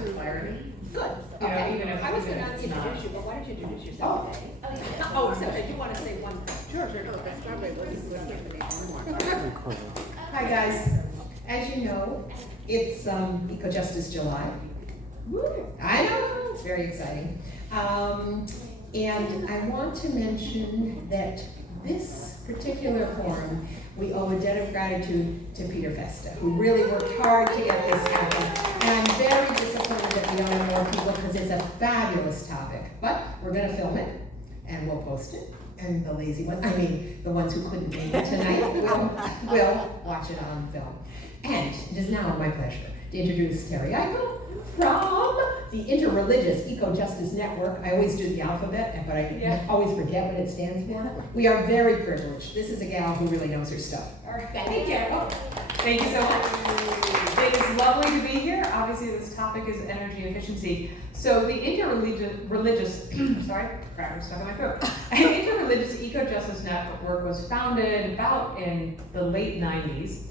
for clarity. Good, You know, okay. even if- I was even gonna if it's not. introduce you, but why don't you introduce yourself? Oh, except I do wanna say one thing. Sure, no, that's probably what you would give the name more. Hi, guys. As you know, it's Eco Justice July. I know, it's very exciting. And I want to mention that this particular forum, we owe a debt of gratitude to Peter Festa, who really worked hard to get this happen. And I'm very disappointed that we don't have more people because it's a fabulous topic. But we're gonna film it and we'll post it. And the lazy ones, the ones who couldn't make it tonight, will watch it on film. And it is now my pleasure to introduce Terry Eichel from the Interreligious Eco Justice Network. I always do the alphabet, but I always forget what it stands for. We are very privileged. This is a gal who really knows her stuff. All right. Thank you. Thank you so much. It is lovely to be here. Obviously, this topic is energy efficiency. So the Interreligious, sorry, crap, I'm stuck in my throat. Interreligious Eco Justice Network was founded about in the late 90s.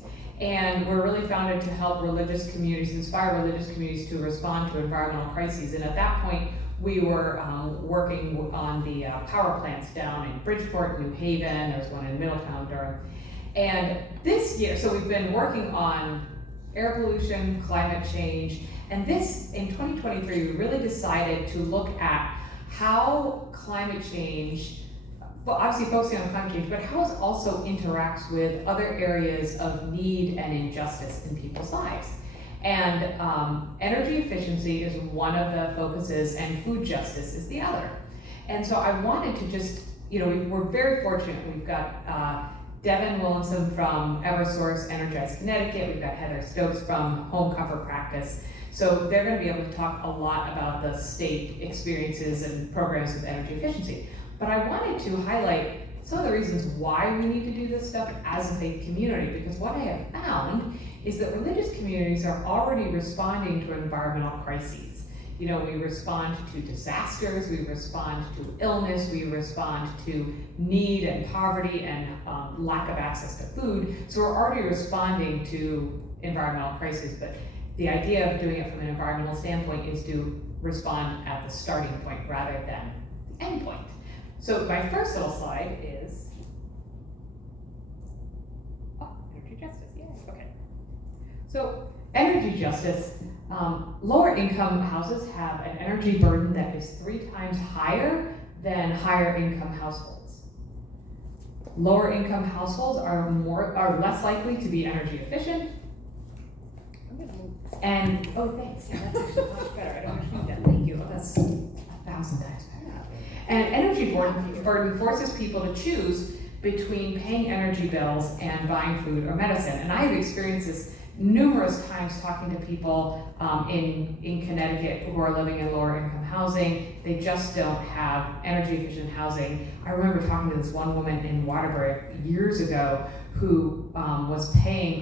And we're really founded to help religious communities, inspire religious communities to respond to environmental crises. And at that point, we were working on the power plants down in Bridgeport, New Haven. There was one in Middletown, Durham. And this year, so we've been working on air pollution, climate change. And this, in 2023, we really decided to look at how climate change, well, obviously focusing on climate change, but how it also interacts with other areas of need and injustice in people's lives. And energy efficiency is one of the focuses, and food justice is the other. And so I wanted to just, we're very fortunate. We've got Devin Williamson from Eversource Energize Connecticut. We've got Heather Stokes from Home Comfort Practice. So they're going to be able to talk a lot about the state experiences and programs with energy efficiency. But I wanted to highlight some of the reasons why we need to do this stuff as a faith community, because what I have found is that religious communities are already responding to environmental crises. We respond to disasters, we respond to illness, we respond to need and poverty and lack of access to food. So we're already responding to environmental crises, but the idea of doing it from an environmental standpoint is to respond at the starting point rather than the end point. So my first little slide is, energy justice, yes, okay. So energy justice, lower income houses have an energy burden that is 3 times higher than higher income households. Lower income households are less likely to be energy efficient. And, oh, thanks, yeah, that's actually much better, I don't want to do that, thank you, that's 1,000 times better. And energy burden forces people to choose between paying energy bills and buying food or medicine. And I have experienced this numerous times talking to people in Connecticut who are living in lower income housing. They just don't have energy efficient housing. I remember talking to this one woman in Waterbury years ago who was paying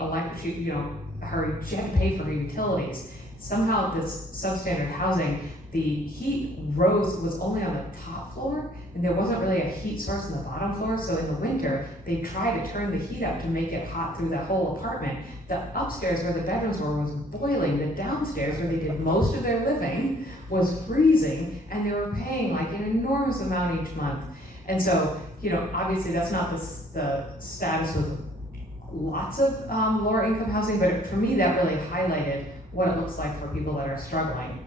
she had to pay for her utilities. Somehow this substandard housing, the heat was only on the top floor, and there wasn't really a heat source in the bottom floor, so in the winter, they tried to turn the heat up to make it hot through the whole apartment. The upstairs where the bedrooms were was boiling, the downstairs where they did most of their living was freezing, and they were paying like an enormous amount each month. And so, obviously that's not the status with lots of lower income housing, but for me that really highlighted what it looks like for people that are struggling.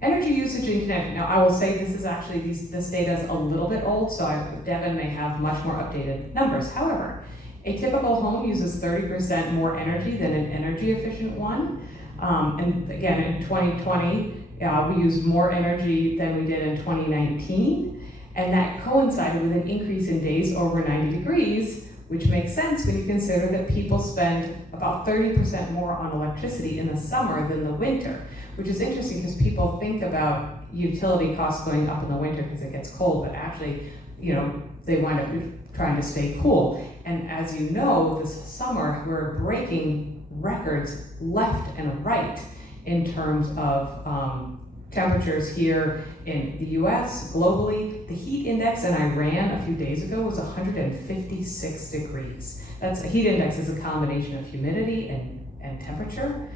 Energy usage in Connecticut. Now, I will say this is actually, this data is a little bit old, so Devin may have much more updated numbers. However, a typical home uses 30% more energy than an energy efficient one. And again, in 2020, we used more energy than we did in 2019. And that coincided with an increase in days over 90 degrees, which makes sense when you consider that people spend about 30% more on electricity in the summer than the winter, which is interesting because people think about utility costs going up in the winter because it gets cold, but actually, they wind up trying to stay cool. And as you know, this summer, we're breaking records left and right in terms of temperatures here in the US, globally. The heat index in Iran a few days ago was 156 degrees. That's a heat index is a combination of humidity and temperature.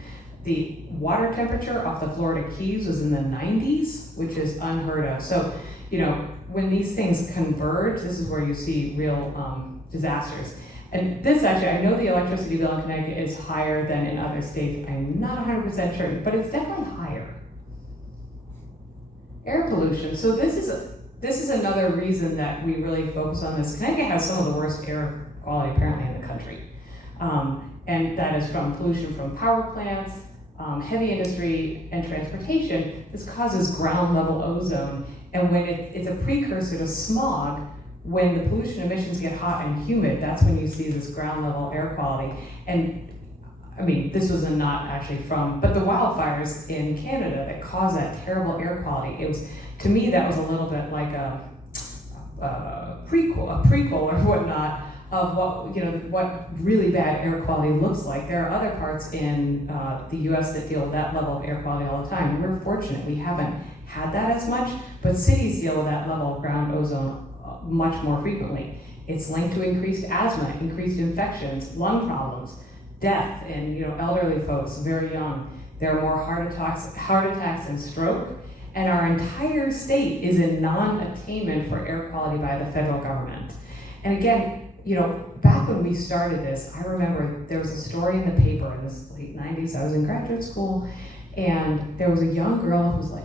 The water temperature off the Florida Keys was in the 90s, which is unheard of. So, when these things converge, this is where you see real disasters. And this actually, I know the electricity bill in Connecticut is higher than in other states. I'm not 100% sure, but it's definitely higher. Air pollution. So this is another reason that we really focus on this. Connecticut has some of the worst air quality apparently in the country. And that is from pollution from power plants, heavy industry, and transportation. This causes ground level ozone. And when it's a precursor to smog, when the pollution emissions get hot and humid, that's when you see this ground level air quality. And I mean, this was not actually but the wildfires in Canada that caused that terrible air quality, to me, that was a little bit like a prequel or whatnot of what really bad air quality looks like. There are other parts in the US that deal with that level of air quality all the time. We're fortunate, we haven't had that as much, but cities deal with that level of ground ozone much more frequently. It's linked to increased asthma, increased infections, lung problems, death in elderly folks, very young. There are more heart attacks and stroke, and our entire state is in non-attainment for air quality by the federal government. And again, back when we started this, I remember there was a story in the paper in the late 90s. I was in graduate school, and there was a young girl who was like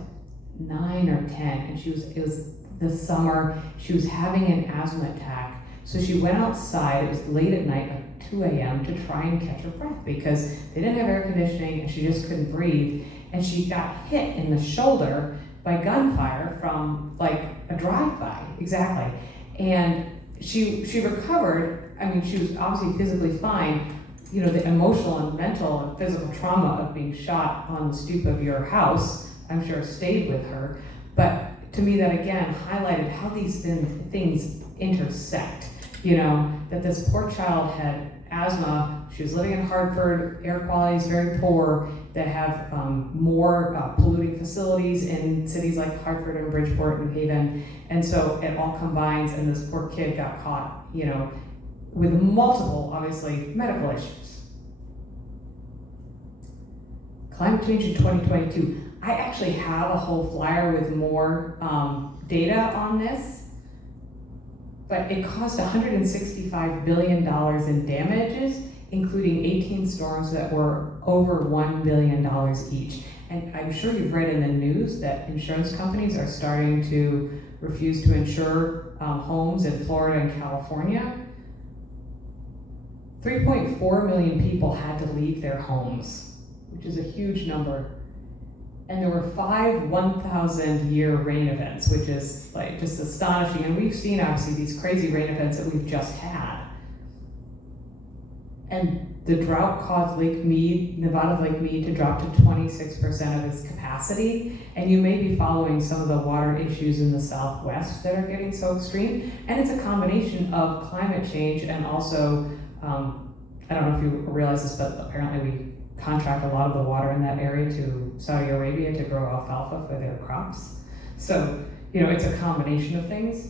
9 or 10, and it was the summer, she was having an asthma attack. So she went outside, it was late at night, like 2 a.m., to try and catch her breath because they didn't have air conditioning and she just couldn't breathe. And she got hit in the shoulder by gunfire from like a drive-by, exactly. And she recovered. I mean, she was obviously physically fine. The emotional and mental and physical trauma of being shot on the stoop of your house, I'm sure stayed with her. But to me, that again highlighted how these things intersect. That this poor child had asthma. She was living in Hartford. Air quality is very poor. They have more polluting facilities in cities like Hartford and Bridgeport and Haven. And so it all combines, and this poor kid got caught, with multiple, obviously, medical issues. Climate change in 2022. I actually have a whole flyer with more data on this, but it cost $165 billion in damages, including 18 storms that were over $1 billion each. And I'm sure you've read in the news that insurance companies are starting to refuse to insure homes in Florida and California. 3.4 million people had to leave their homes, which is a huge number. And there were 5 1,000-year rain events, which is like just astonishing. And we've seen obviously these crazy rain events that we've just had. And the drought caused Nevada's Lake Mead to drop to 26% of its capacity. And you may be following some of the water issues in the Southwest that are getting so extreme. And it's a combination of climate change and also, I don't know if you realize this, but apparently we contract a lot of the water in that area to Saudi Arabia to grow alfalfa for their crops. So, it's a combination of things.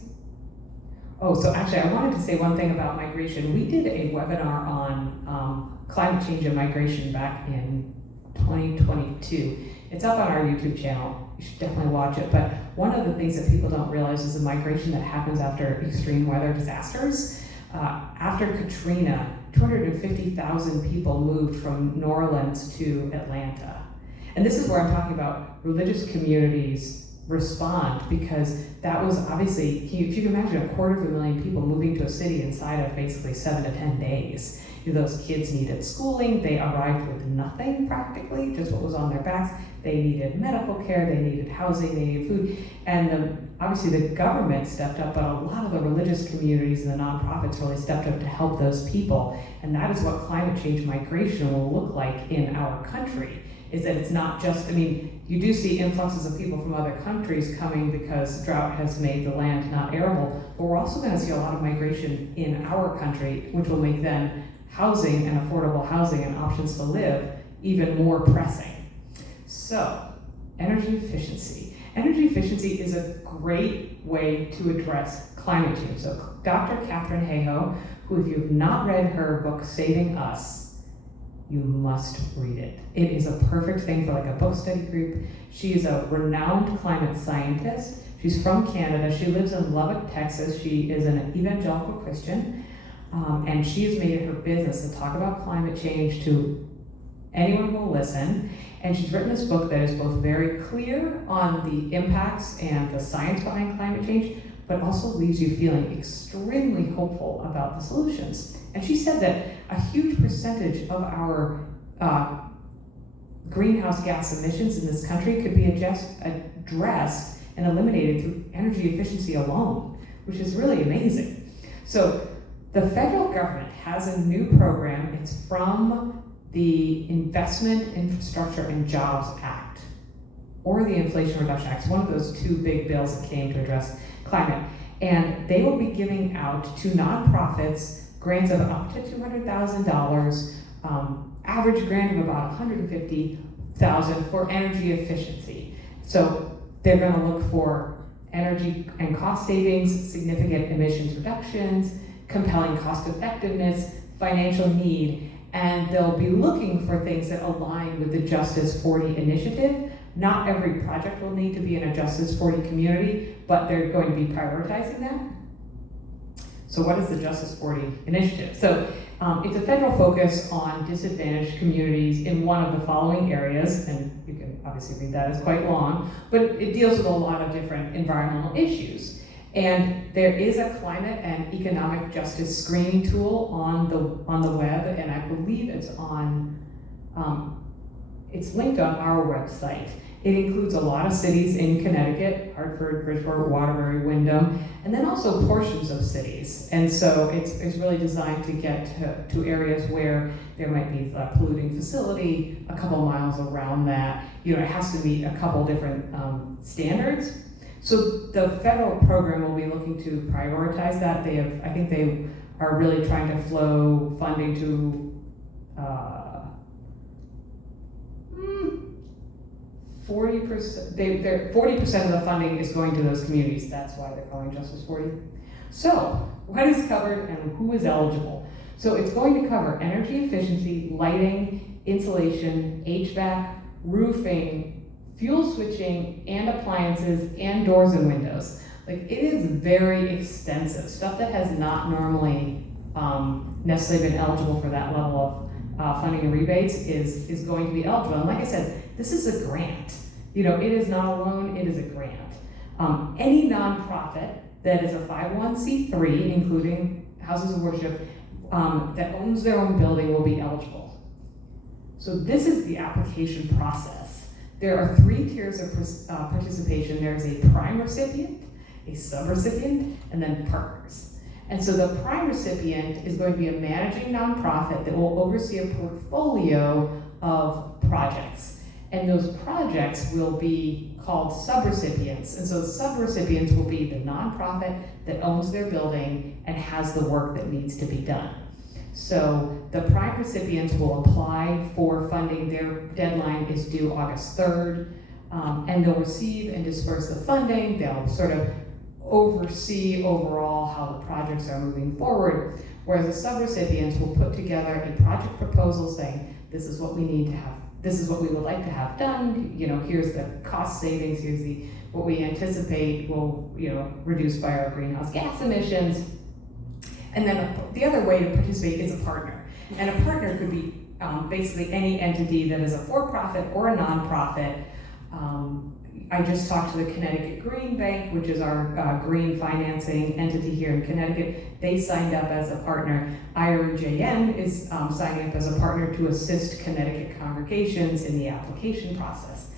Oh, so actually I wanted to say one thing about migration. We did a webinar on climate change and migration back in 2022. It's up on our YouTube channel. You should definitely watch it. But one of the things that people don't realize is the migration that happens after extreme weather disasters. After Katrina, 250,000 people moved from New Orleans to Atlanta. And this is where I'm talking about religious communities respond, because that was obviously, if you can imagine 250,000 people moving to a city inside of basically 7 to 10 days. Those kids needed schooling, they arrived with nothing practically, just what was on their backs. They needed medical care, they needed housing, they needed food. And obviously the government stepped up, but a lot of the religious communities and the nonprofits really stepped up to help those people. And that is what climate change migration will look like in our country, is that it's not just, you do see influxes of people from other countries coming because drought has made the land not arable, but we're also gonna see a lot of migration in our country, which will make then housing and affordable housing and options to live even more pressing. So, energy efficiency. Energy efficiency is a great way to address climate change. So Dr. Katharine Hayhoe, who if you've not read her book, Saving Us, you must read it. It is a perfect thing for like a book study group. She is a renowned climate scientist. She's from Canada. She lives in Lubbock, Texas. She is an evangelical Christian, and she has made it her business to talk about climate change to anyone who will listen. And she's written this book that is both very clear on the impacts and the science behind climate change, but also leaves you feeling extremely hopeful about the solutions. And she said that a huge percentage of our greenhouse gas emissions in this country could be addressed and eliminated through energy efficiency alone, which is really amazing. So the federal government has a new program. It's from the Investment, Infrastructure, and Jobs Act, or the Inflation Reduction Act. It's one of those two big bills that came to address climate. And they will be giving out to nonprofits grants of up to $200,000, average grant of about $150,000 for energy efficiency. So they're going to look for energy and cost savings, significant emissions reductions, compelling cost effectiveness, financial need, and they'll be looking for things that align with the Justice 40 initiative. Not every project will need to be in a Justice 40 community, but they're going to be prioritizing that. So what is the Justice 40 initiative? So it's a federal focus on disadvantaged communities in one of the following areas, and you can obviously read that, it's quite long, but it deals with a lot of different environmental issues. And there is a climate and economic justice screening tool on the web, and I believe it's on, it's linked on our website. It includes a lot of cities in Connecticut, Hartford, Bridgeport, Waterbury, Wyndham, and then also portions of cities. And so it's really designed to get to areas where there might be a polluting facility a couple miles around that. You know, it has to meet a couple different standards. So the federal program will be looking to prioritize that. I think they are really trying to flow funding to 40%. 40% of the funding is going to those communities. That's why they're calling Justice 40. So what is covered and who is eligible? So it's going to cover energy efficiency, lighting, insulation, HVAC, roofing, fuel switching, and appliances, and doors and windows. Like, it is very extensive. Stuff that has not normally necessarily been eligible for that level of funding and rebates is going to be eligible. And like I said, this is a grant. You know, it is not a loan, it is a grant. Any nonprofit that is a 501c3, including houses of worship, that owns their own building will be eligible. So this is the application process. There are 3 tiers of participation. There's a prime recipient, a subrecipient, and then partners. And so the prime recipient is going to be a managing nonprofit that will oversee a portfolio of projects. And those projects will be called subrecipients. And so subrecipients will be the nonprofit that owns their building and has the work that needs to be done. So the prime recipients will apply for funding. Their deadline is due August 3rd, and they'll receive and disperse the funding. They'll sort of oversee overall how the projects are moving forward, whereas the subrecipients will put together a project proposal saying, this is what we need to have, this is what we would like to have done, you know, here's the cost savings, here's what we anticipate will, you know, reduce by our greenhouse gas emissions. And then the other way to participate is a partner. And a partner could be basically any entity that is a for-profit or a nonprofit. I just talked to the Connecticut Green Bank, which is our green financing entity here in Connecticut. They signed up as a partner. IRJM is signing up as a partner to assist Connecticut congregations in the application process.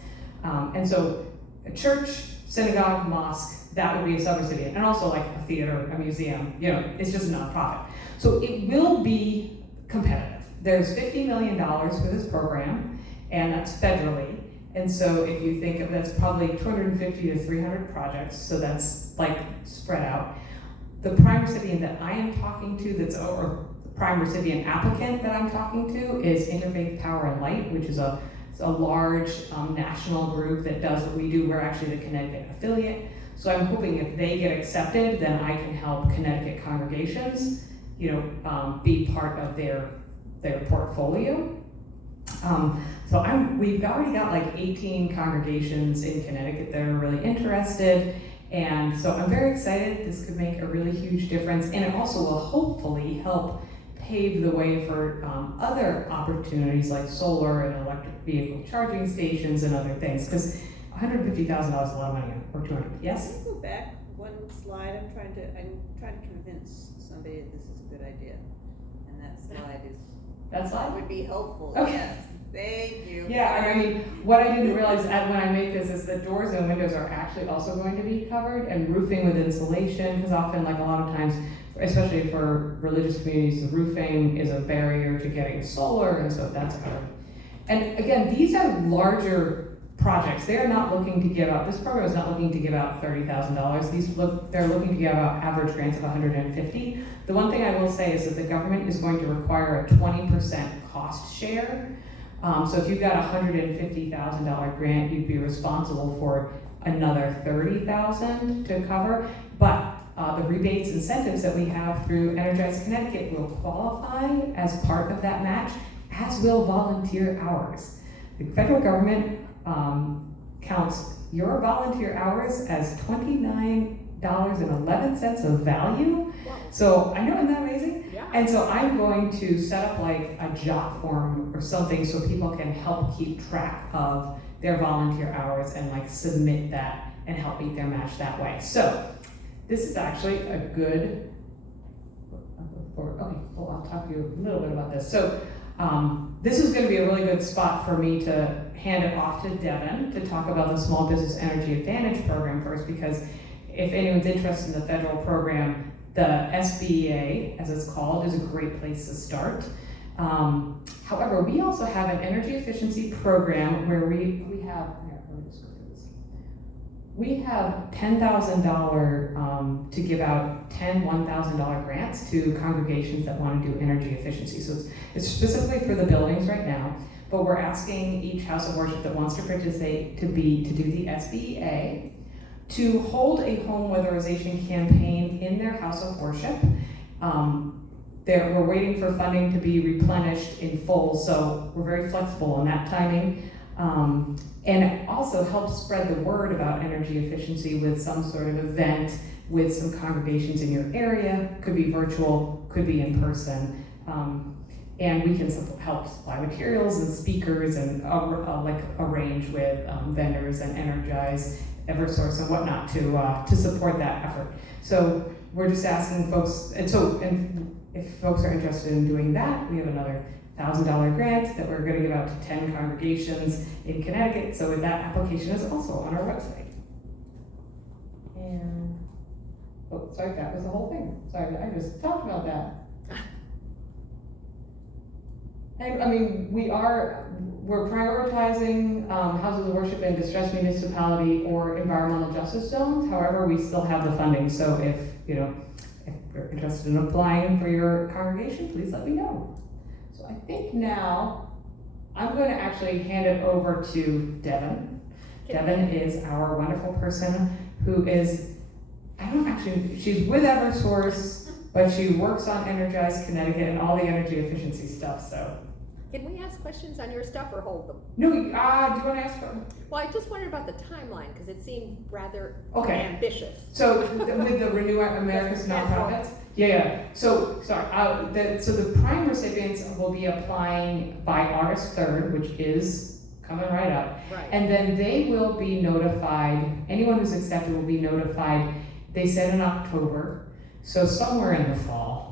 And so a church, synagogue, mosque, that would be a subrecipient, and also like a theater, a museum, you know, it's just a nonprofit. So it will be competitive. There's $50 million for this program, and that's federally. And so if you think of that's probably 250 to 300 projects, so that's like spread out. The prime recipient that I am talking to, or the prime recipient applicant that I'm talking to, is Interfaith Power and Light, which is a large national group that does what we do. We're actually the Connecticut affiliate. So I'm hoping if they get accepted, then I can help Connecticut congregations, you know, be part of their portfolio. We've already got like 18 congregations in Connecticut that are really interested. And so I'm very excited. This could make a really huge difference. And it also will hopefully help pave the way for other opportunities like solar and electric vehicle charging stations and other things. Because $150,000 is a lot of money, or 200, yes? Can you go back one slide? I'm trying to convince somebody that this is a good idea. And that slide is. That slide? Would be helpful, Okay. yes. Thank you. Yeah, I mean, what I didn't realize when I make this is that doors and windows are actually also going to be covered, and roofing with insulation, because often, like a lot of times, especially for religious communities, the roofing is a barrier to getting solar, and so that's covered. And again, these are larger projects. They are not looking to give out, this program is not looking to give out $30,000. They're looking to give out average grants of $150,000. The one thing I will say is that the government is going to require a 20% cost share. So if you've got a $150,000 grant, you'd be responsible for another $30,000 to cover. But the rebates incentives that we have through Energize Connecticut will qualify as part of that match, as will volunteer hours. The federal government counts your volunteer hours as $29.11 of value. So I know, isn't that amazing? Yeah. And so I'm going to set up like a job form or something so people can help keep track of their volunteer hours and like submit that and help meet their match that way. So this is actually a good, I'll talk to you a little bit about this. So this is going to be a really good spot for me to hand it off to Devin to talk about the Small Business Energy Advantage program first, because if anyone's interested in the federal program, the SBEA, as it's called, is a great place to start. However, we also have an energy efficiency program where we have, here, let me just go through this. We have $10,000 to give out 10 $1,000 grants to congregations that want to do energy efficiency. So it's specifically for the buildings right now, but we're asking each house of worship that wants to participate to do the SBEA, to hold a home weatherization campaign in their house of worship. We're waiting for funding to be replenished in full, so we're very flexible on that timing. And it also helps spread the word about energy efficiency with some sort of event with some congregations in your area. Could be virtual, could be in person. And we can help supply materials and speakers and arrange with vendors and Energize, Eversource and whatnot to support that effort. So we're just asking folks, and if folks are interested in doing that, we have another $1,000 grant that we're going to give out to 10 congregations in Connecticut. So that application is also on our website. And, sorry, that was the whole thing. Sorry, I just talked about that. And, I mean, we're prioritizing houses of worship in distressed municipality or environmental justice zones. However, we still have the funding. So if you're interested in applying for your congregation, please let me know. So I think now I'm going to actually hand it over to Devin. Devin is our wonderful person who is, she's with Eversource, but she works on Energize Connecticut and all the energy efficiency stuff, so. Can we ask questions on your stuff or hold them? No, do you want to ask? Well, I just wondered about the timeline because it seemed rather ambitious. So with the Renew America's nonprofits? Yeah. So, sorry. So the prime recipients will be applying by August 3rd, which is coming right up. Right. And then they will be notified, anyone who's accepted will be notified, they said in October, so somewhere in the fall.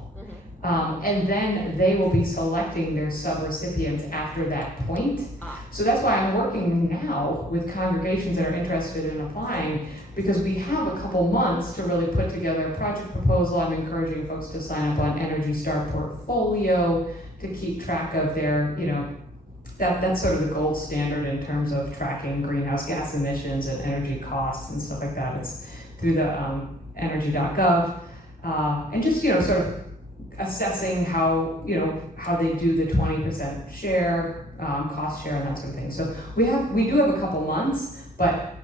And then they will be selecting their sub-recipients after that point. So that's why I'm working now with congregations that are interested in applying, because we have a couple months to really put together a project proposal. I'm encouraging folks to sign up on Energy Star Portfolio to keep track of their, that's sort of the gold standard in terms of tracking greenhouse gas emissions and energy costs and stuff like that. It's through the energy.gov. And just, sort of assessing how they do the 20% share, cost share, and that sort of thing. So we do have a couple months, but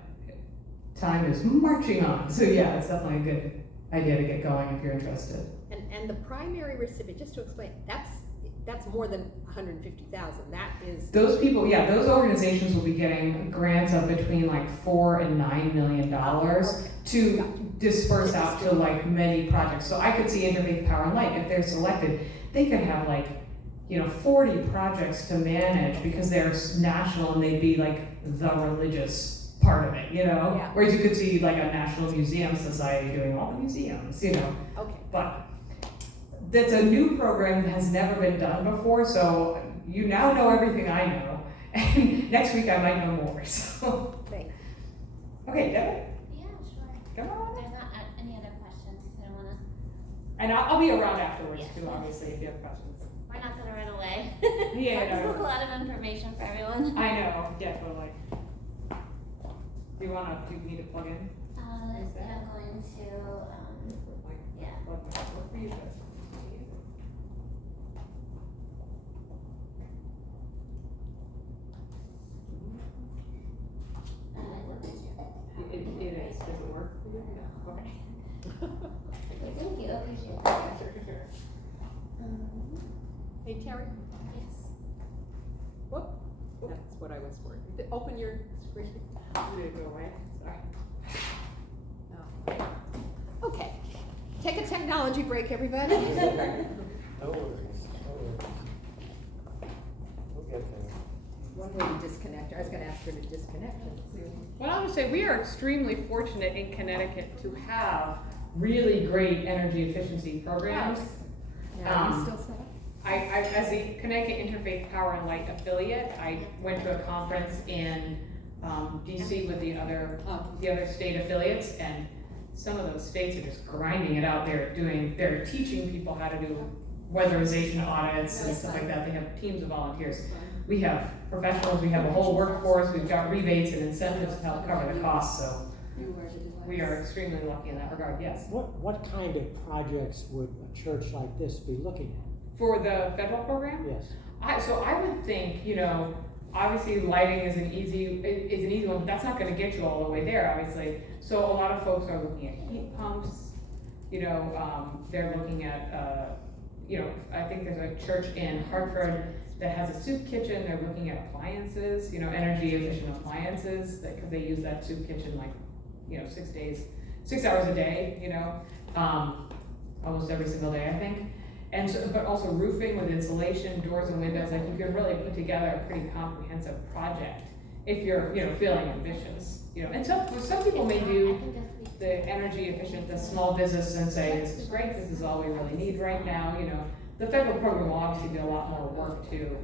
time is marching on. So yeah, it's definitely a good idea to get going if you're interested. And the primary recipient, just to explain, that's more than 150,000, that is. Those people, yeah, those organizations will be getting grants of between like $4 and $9 million Okay. to disperse out to like many projects. So I could see Interfaith Power and Light, if they're selected, they could have like, 40 projects to manage because they're national and they'd be like the religious part of it, Yeah. Whereas you could see like a National Museum Society doing all the museums, Okay, But that's a new program that has never been done before, so you now know everything I know. And next week I might know more, so. thanks. Okay, Devin, Yeah, sure. come on. There's not any other questions, I don't wanna, And I'll be around afterwards Yeah. too, obviously, if you have questions. we're not gonna run away. Yeah, This no. is a lot of information for everyone. I know, definitely. Do you need to plug in? I'm going to, yeah. What for you guys? It is, does it work for you? Okay. Thank you, appreciate that. Sure. Hey, Terry, Yes. whoop, that's what I was worried. Open your screen. Did it go away? Sorry. Oh. Okay, take a technology break, everybody. No worries, no worries. We'll get there. One way to disconnect, I was gonna ask her to disconnect. Well, I would say we are extremely fortunate in Connecticut to have really great energy efficiency programs. Now, are you still set up? I, as the Connecticut Interfaith Power and Light affiliate, I went to a conference in DC with the other state affiliates, and some of those states are just grinding it out. They're teaching people how to do weatherization audits and stuff like that. They have teams of volunteers. We have professionals, we have a whole workforce, we've got rebates and incentives to help cover the costs, so we are extremely lucky in that regard, yes. What kind of projects would a church like this be looking For the federal program? at? Yes. So I would think, obviously lighting is an easy one, but that's not gonna get you all the way there, obviously. So a lot of folks are looking at heat pumps, they're looking at, I think there's a church in Hartford that has a soup kitchen, they're looking at appliances, energy efficient appliances, because they use that soup kitchen 6 hours a day, almost every single day, I think. And so, but also roofing with insulation, doors and windows, like you can really put together a pretty comprehensive project if you're, feeling ambitious, And some people may do the energy efficient, the small business and say, this is great, this is all we really need right now, The federal program will obviously be a lot more work to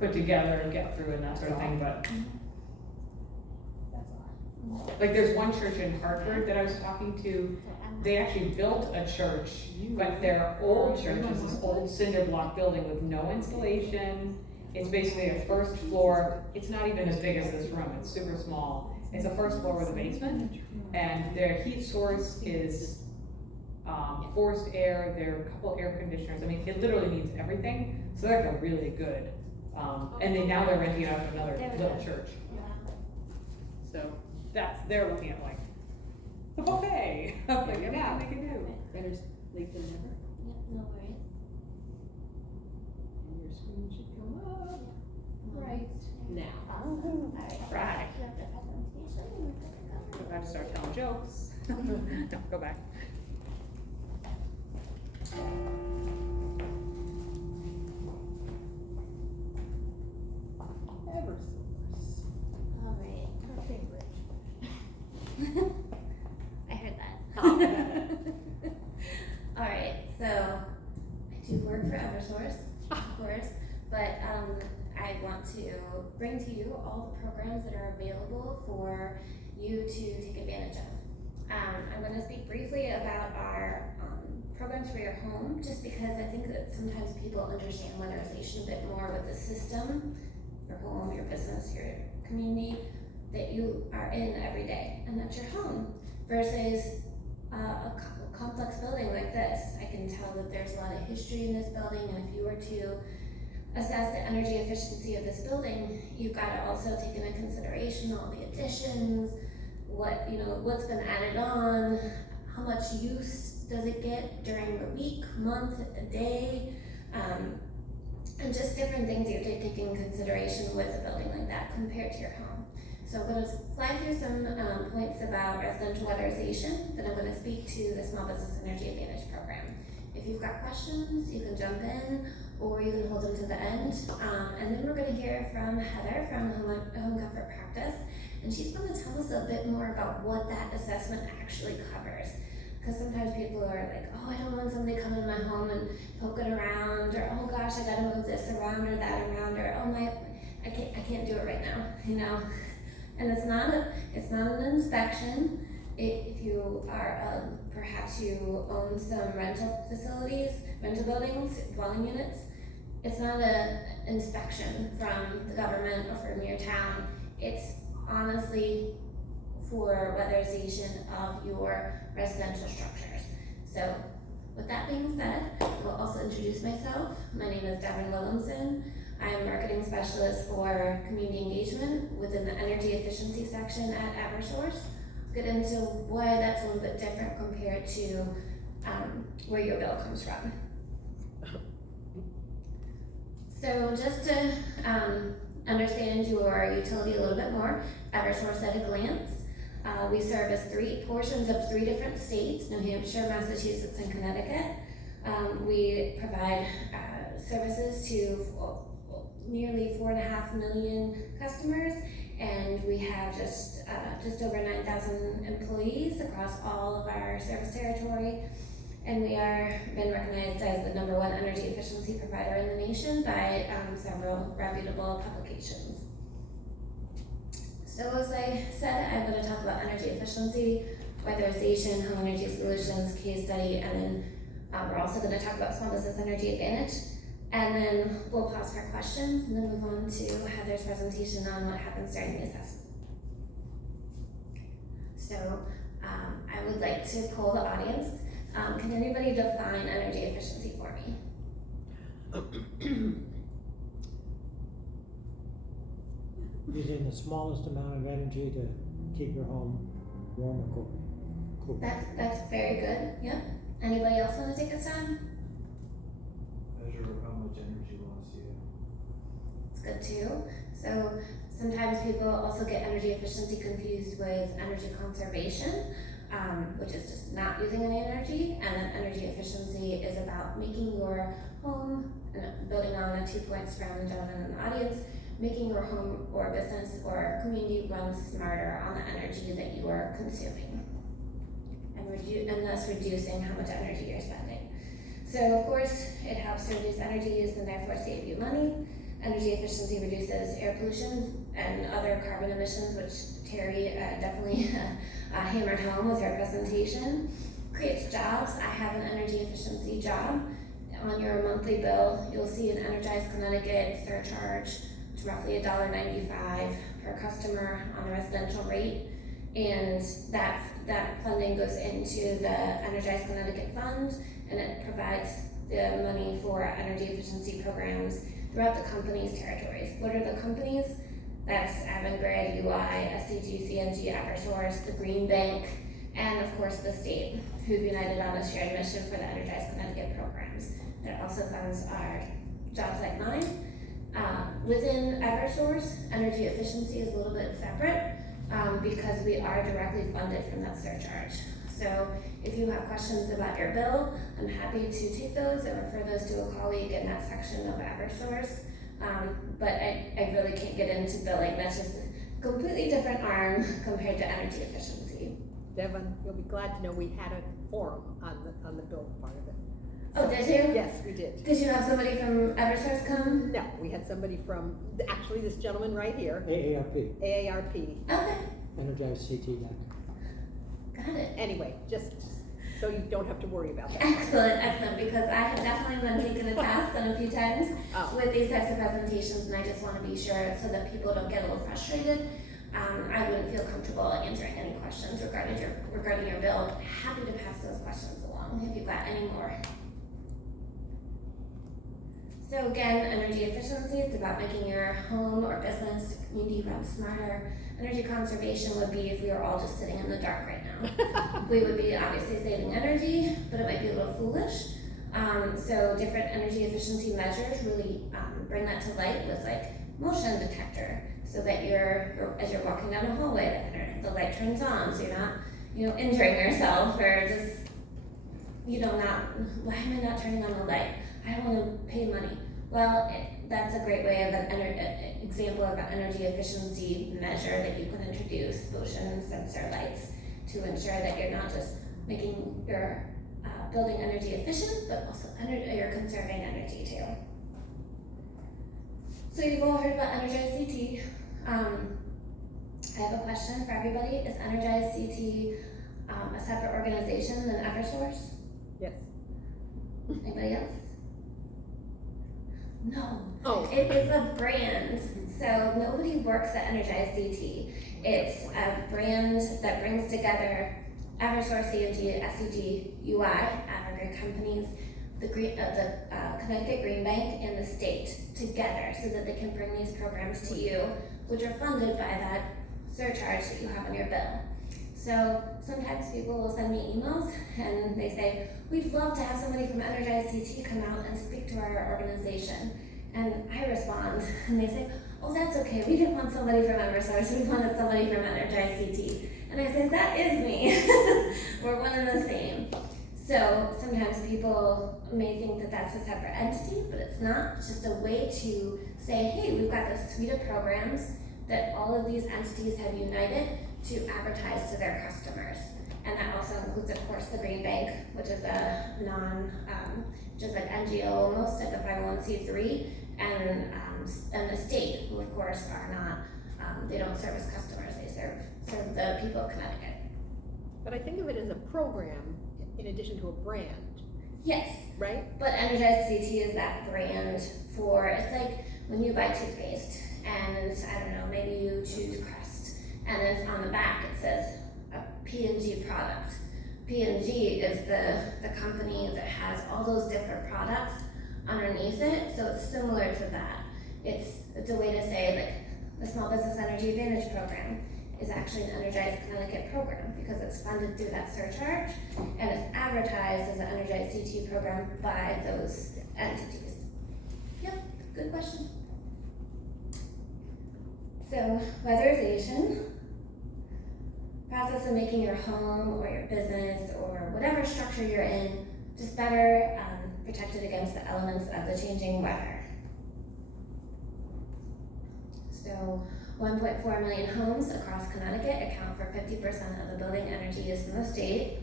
put together and get through and that sort of thing, but like there's one church in Hartford that I was talking to, they actually built a church, but their old church is this old cinder block building with no insulation. It's basically a first floor, it's not even as big as this room, it's super small. It's a first floor with a basement, and their heat source is forced air, there are a couple air conditioners, I mean, it literally needs everything, so they're like a really good, and they're renting it out to another little church. So they're looking at like, the buffet, like everything they can do. Better late than never, Yep, no worries. and your screen should come up right now. Alright. Right. You have the presentation, and we're good to go. I have to start telling jokes. No, go back. Eversource, Alright. our favorite. I heard that. Alright, so I do work for Eversource, of course, but I want to bring to you all the programs that are available for you to take advantage of. I'm going to speak briefly about our programs for your home, just because I think that sometimes people understand weatherization a bit more with the system, your home, your business, your community that you are in every day, and that's your home, versus a complex building like this. I can tell that there's a lot of history in this building, and if you were to assess the energy efficiency of this building, you've got to also take into consideration all the additions, what's been added on, how much use does it get during the week, month, a day, and just different things you have to take into consideration with a building like that compared to your home. So I'm gonna fly through some points about residential weatherization, then I'm gonna speak to the Small Business Energy Advantage program. If you've got questions, you can jump in, or you can hold them to the end. And then we're gonna hear from Heather from Home Comfort Practice, and she's gonna tell us a bit more about what that assessment actually covers. Because sometimes people are like, oh, I don't want somebody coming in my home and poking around, or oh gosh, I gotta move this around or that around, or oh I can't do it right now, you know. And it's not an inspection. If you are perhaps you own some rental facilities, rental buildings, dwelling units, it's not an inspection from the government or from your town. It's honestly for weatherization of your residential structures. So with that being said, I'll also introduce myself. My name is Devin Williamson. I'm a marketing specialist for community engagement within the energy efficiency section at Eversource. Get into why that's a little bit different compared to where your bill comes from. So just to understand your utility a little bit more, Eversource at a glance. We service 3 portions of 3 different states, New Hampshire, Massachusetts, and Connecticut. We provide services to nearly 4.5 million customers, and we have just over 9,000 employees across all of our service territory. And we are been recognized as the #1 energy efficiency provider in the nation by several reputable publications. So as I said, I'm going to talk about energy efficiency, weatherization, home energy solutions, case study, and then we're also going to talk about Small Business Energy Advantage. And then we'll pause for questions and then move on to Heather's presentation on what happens during the assessment. So I would like to poll the audience. Can anybody define energy efficiency for me? Using the smallest amount of energy to keep your home warm and cool. That's very good. Yep. Anybody else want to take a stab? Measure of how much energy loss you have. It's good too. So sometimes people also get energy efficiency confused with energy conservation, which is just not using any energy. And then energy efficiency is about making your home, and building on the 2 points from the gentleman in the audience, making your home or business or community run smarter on the energy that you are consuming, and thus reducing how much energy you're spending. So of course, it helps to reduce energy use and therefore save you money. Energy efficiency reduces air pollution and other carbon emissions, which Terry definitely hammered home with her presentation. Creates jobs. I have an energy efficiency job. On your monthly bill, you'll see an Energize Connecticut surcharge. It's roughly $1.95 per customer on a residential rate. And that funding goes into the Energize Connecticut Fund, and it provides the money for energy efficiency programs throughout the company's territories. What are the companies? That's Avangrid, UI, SCG, CNG, Eversource, the Green Bank, and of course the state, who've united on a shared mission for the Energize Connecticut programs. And it also funds our jobs like mine. Within Eversource, energy efficiency is a little bit separate because we are directly funded from that surcharge. So if you have questions about your bill, I'm happy to take those and refer those to a colleague in that section of Eversource. But I really can't get into billing. That's just a completely different arm compared to energy efficiency. Devin, you'll be glad to know we had a forum on the bill part of it. Oh, did you? Yes, we did. Did you have somebody from Eversource come? No, we had somebody from, actually this gentleman right here, AARP, AARP. Okay, Energized CT deck. got it. Anyway, just so you don't have to worry about that. Excellent, because I have definitely been taken to task on a few times Oh. with these types of presentations, and I just want to be sure so that people don't get a little frustrated. I wouldn't feel comfortable answering any questions regarding your bill. Happy to pass those questions along if you've got any more. So again, energy efficiency, it's about making your home or business community run smarter. Energy conservation would be if we were all just sitting in the dark right now. We would be obviously saving energy, but it might be a little foolish. So different energy efficiency measures really bring that to light with like motion detector, so that as you're walking down the hallway, the light turns on, so you're not, injuring yourself or just, why am I not turning on the light? I don't want to pay money. Well, that's a great way of an example of an energy efficiency measure that you can introduce, motion sensor lights, to ensure that you're not just making your building energy efficient, but also you're conserving energy too. So you've all heard about Energize CT. I have a question for everybody. Is Energize CT a separate organization than Eversource? Yes. Anybody else? No. Oh. It is a brand. So nobody works at Energize CT. It's a brand that brings together Eversource, CMG, SCG, UI, Evergreen companies, the Connecticut Green Bank, and the state together, so that they can bring these programs to you, which are funded by that surcharge that you have on your bill. So sometimes people will send me emails and they say, we'd love to have somebody from Energize CT come out and speak to our organization. And I respond and they say, oh, that's okay, we didn't want somebody from Eversource, we wanted somebody from Energize CT. And I say, that is me. We're one and the same. So sometimes people may think that that's a separate entity, but it's not. It's just a way to say, hey, we've got this suite of programs that all of these entities have united to advertise to their customers. And that also includes, of course, the Green Bank, which is a just like NGO almost, like a 501c3, and the state, who of course are not, they don't service customers, they serve the people of Connecticut. But I think of it as a program in addition to a brand, Yes, right? but Energize CT is that brand for, it's like when you buy toothpaste and I don't know, maybe you choose Crest and then on the back it says a P&G product. P&G is the company that has all those different products underneath it, so it's similar to that. It's a way to say like the Small Business Energy Advantage program is actually an Energize Connecticut program because it's funded through that surcharge and it's advertised as an Energize CT program by those entities. Yep, good question. So weatherization, process of making your home or your business or whatever structure you're in just better protected against the elements of the changing weather. So 1.4 million homes across Connecticut account for 50% of the building energy use in the state.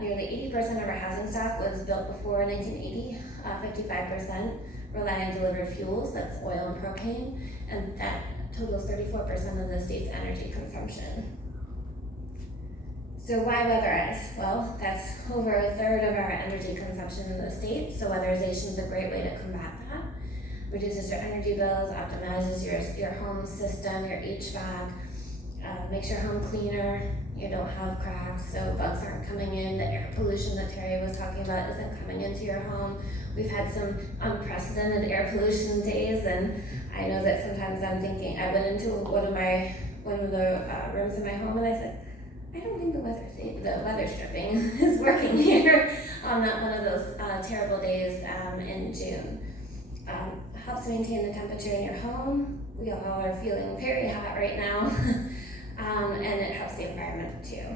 Nearly 80% of our housing stock was built before 1980, 55% rely on delivered fuels, that's oil and propane, and that totals 34% of the state's energy consumption. So why weatherize? Well, that's over a third of our energy consumption in the state, so weatherization is a great way to combat that. Reduces your energy bills, optimizes your home system, your HVAC, makes your home cleaner, you don't have cracks, so bugs aren't coming in, that air pollution that Terry was talking about isn't coming into your home. We've had some unprecedented air pollution days, and I know that sometimes I'm thinking, I went into one of the rooms in my home and I said, I don't think the weather stripping is working here on one of those terrible days in June. Helps maintain the temperature in your home. We all are feeling very hot right now. And it helps the environment too.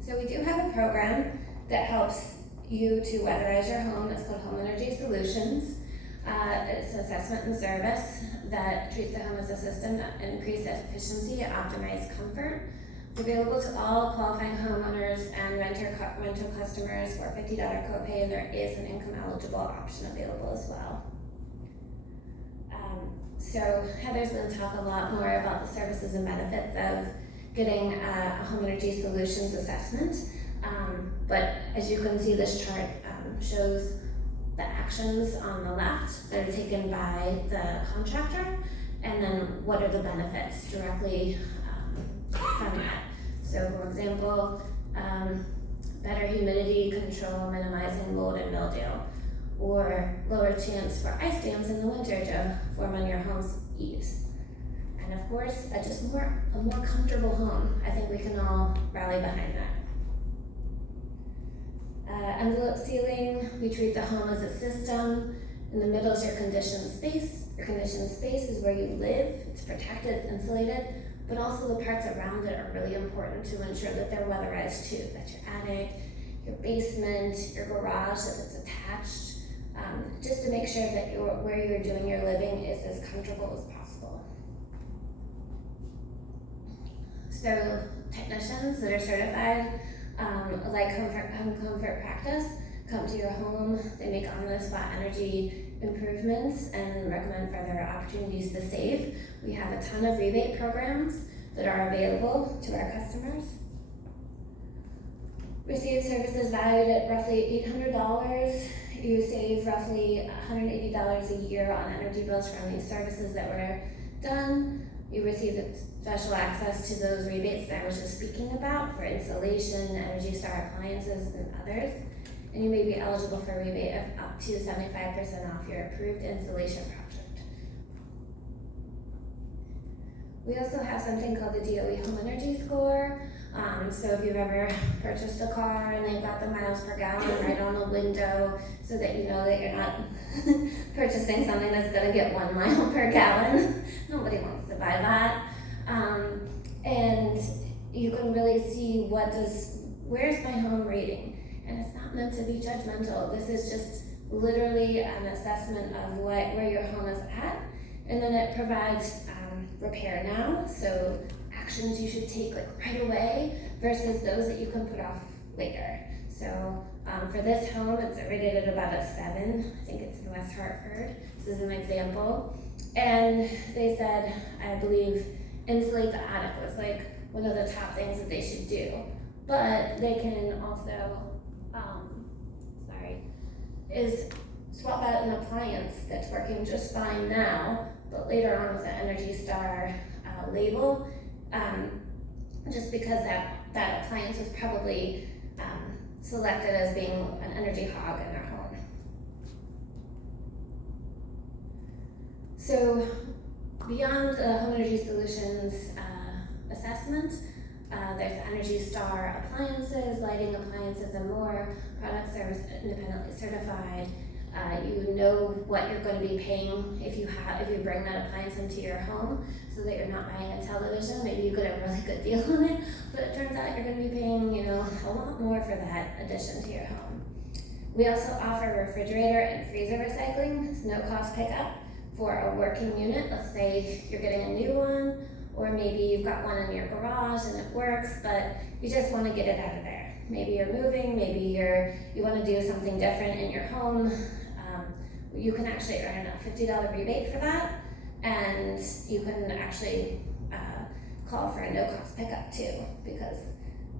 So we do have a program that helps you to weatherize your home. It's called Home Energy Solutions. It's an assessment and service that treats the home as a system that increases efficiency and optimize comfort. It's available to all qualifying homeowners and rental customers for a $50 copay, and there is an income eligible option available as well. So Heather's going to talk a lot more about the services and benefits of getting a Home Energy Solutions assessment. But as you can see, this chart shows the actions on the left that are taken by the contractor, and then what are the benefits directly from that. So for example, better humidity control, minimizing mold and mildew, or lower chance for ice dams in the winter to form on your home's eaves. And of course, a more comfortable home. I think we can all rally behind that. Envelope sealing, we treat the home as a system. In the middle is your conditioned space. Your conditioned space is where you live. It's protected, it's insulated, but also the parts around it are really important to ensure that they're weatherized too. That's your attic, your basement, your garage if it's attached, just to make sure that where you're doing your living is as comfortable as possible. So technicians that are certified, like Home Comfort Practice, come to your home, they make on-the-spot energy improvements and recommend further opportunities to save. We have a ton of rebate programs that are available to our customers. Receive services valued at roughly $800. You save roughly $180 a year on energy bills from these services that were done. You receive special access to those rebates that I was just speaking about for insulation, Energy Star appliances, and others. And you may be eligible for a rebate of up to 75% off your approved installation project. We also have something called the DOE Home Energy Score. So if you've ever purchased a car and they've got the miles per gallon right on the window so that you know that you're not purchasing something that's gonna get 1 mile per gallon. Nobody wants to buy that. And you can really see where's my home rating? And it's not meant to be judgmental. This is just literally an assessment of where your home is at. And then it provides repair now, so actions you should take like right away versus those that you can put off later. So for this home, it's rated at about a 7. I think it's in West Hartford. This is an example. And they said, I believe, insulate the attic was like one of the top things that they should do. But they can also, is swap out an appliance that's working just fine now, but later on with an Energy Star label, just because that appliance was probably selected as being an energy hog in their home. So beyond the Home Energy Solutions assessment, there's Energy Star appliances, lighting appliances, and more. Product service independently certified. You know what you're going to be paying if you bring that appliance into your home, so that you're not buying a television. Maybe you get a really good deal on it, but it turns out you're going to be paying, a lot more for that addition to your home. We also offer refrigerator and freezer recycling. It's no cost pickup for a working unit. Let's say you're getting a new one, or maybe you've got one in your garage and it works, but you just want to get it out of there. Maybe you're moving, maybe you want to do something different in your home. You can actually earn a $50 rebate for that, and you can actually call for a no-cost pickup too, because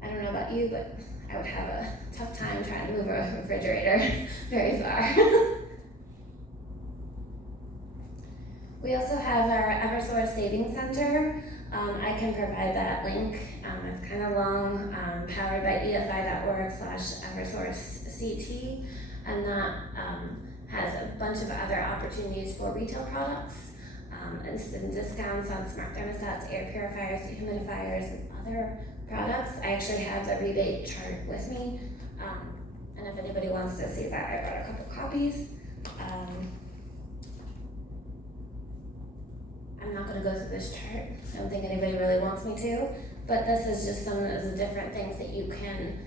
I don't know about you, but I would have a tough time trying to move a refrigerator very far. We also have our Eversource Savings Center. I can provide that link. It's kind of long, powered by EFI.org/EversourceCT, and that has a bunch of other opportunities for retail products, instant discounts on smart thermostats, air purifiers, dehumidifiers, and other products. I actually have the rebate chart with me, and if anybody wants to see that, I brought a couple copies. I'm not going to go through this chart. I don't think anybody really wants me to, but this is just some of the different things that you can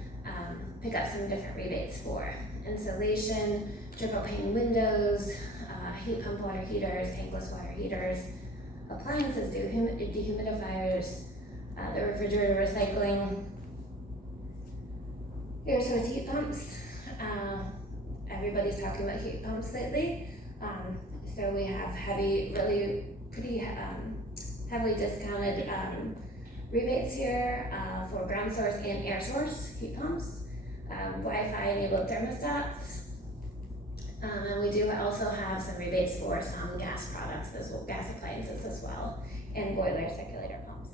pick up some different rebates for. Insulation, triple pane windows, heat pump water heaters, tankless water heaters, appliances, dehumidifiers, the refrigerator recycling, air source heat pumps. Everybody's talking about heat pumps lately. So we have pretty heavily discounted rebates here for ground source and air source heat pumps, Wi-Fi enabled thermostats, and we do also have some rebates for some gas products, gas appliances as well, and boiler circulator pumps.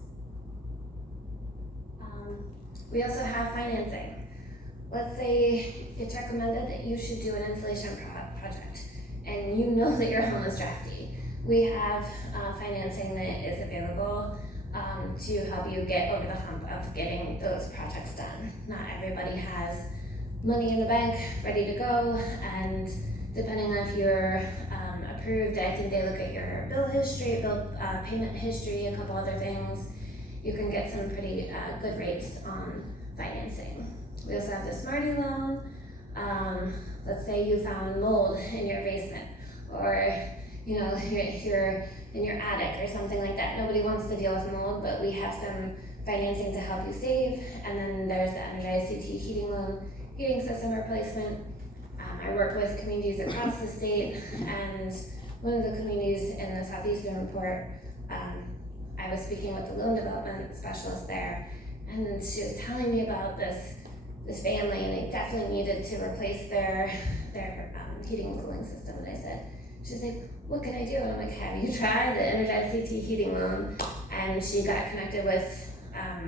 We also have financing. Let's say it's recommended that you should do an insulation project, and you know that your home is drafty. We have financing that is available to help you get over the hump of getting those projects done. Not everybody has money in the bank ready to go, and depending on if you're approved. I think they look at your bill history, payment history, a couple other things. You can get some pretty good rates on financing. We also have the Smarty loan. Let's say you found mold in your basement, or you're in your attic or something like that. Nobody wants to deal with mold, but we have some financing to help you save. And then there's the Energize CT heating loan, heating system replacement. I work with communities across the state, and one of the communities in the southeastern report, I was speaking with the loan development specialist there, and she was telling me about this family, and they definitely needed to replace their heating and cooling system. And I said, she's like, what can I do? And I'm like, have you tried the Energize CT heating loan? And she got connected with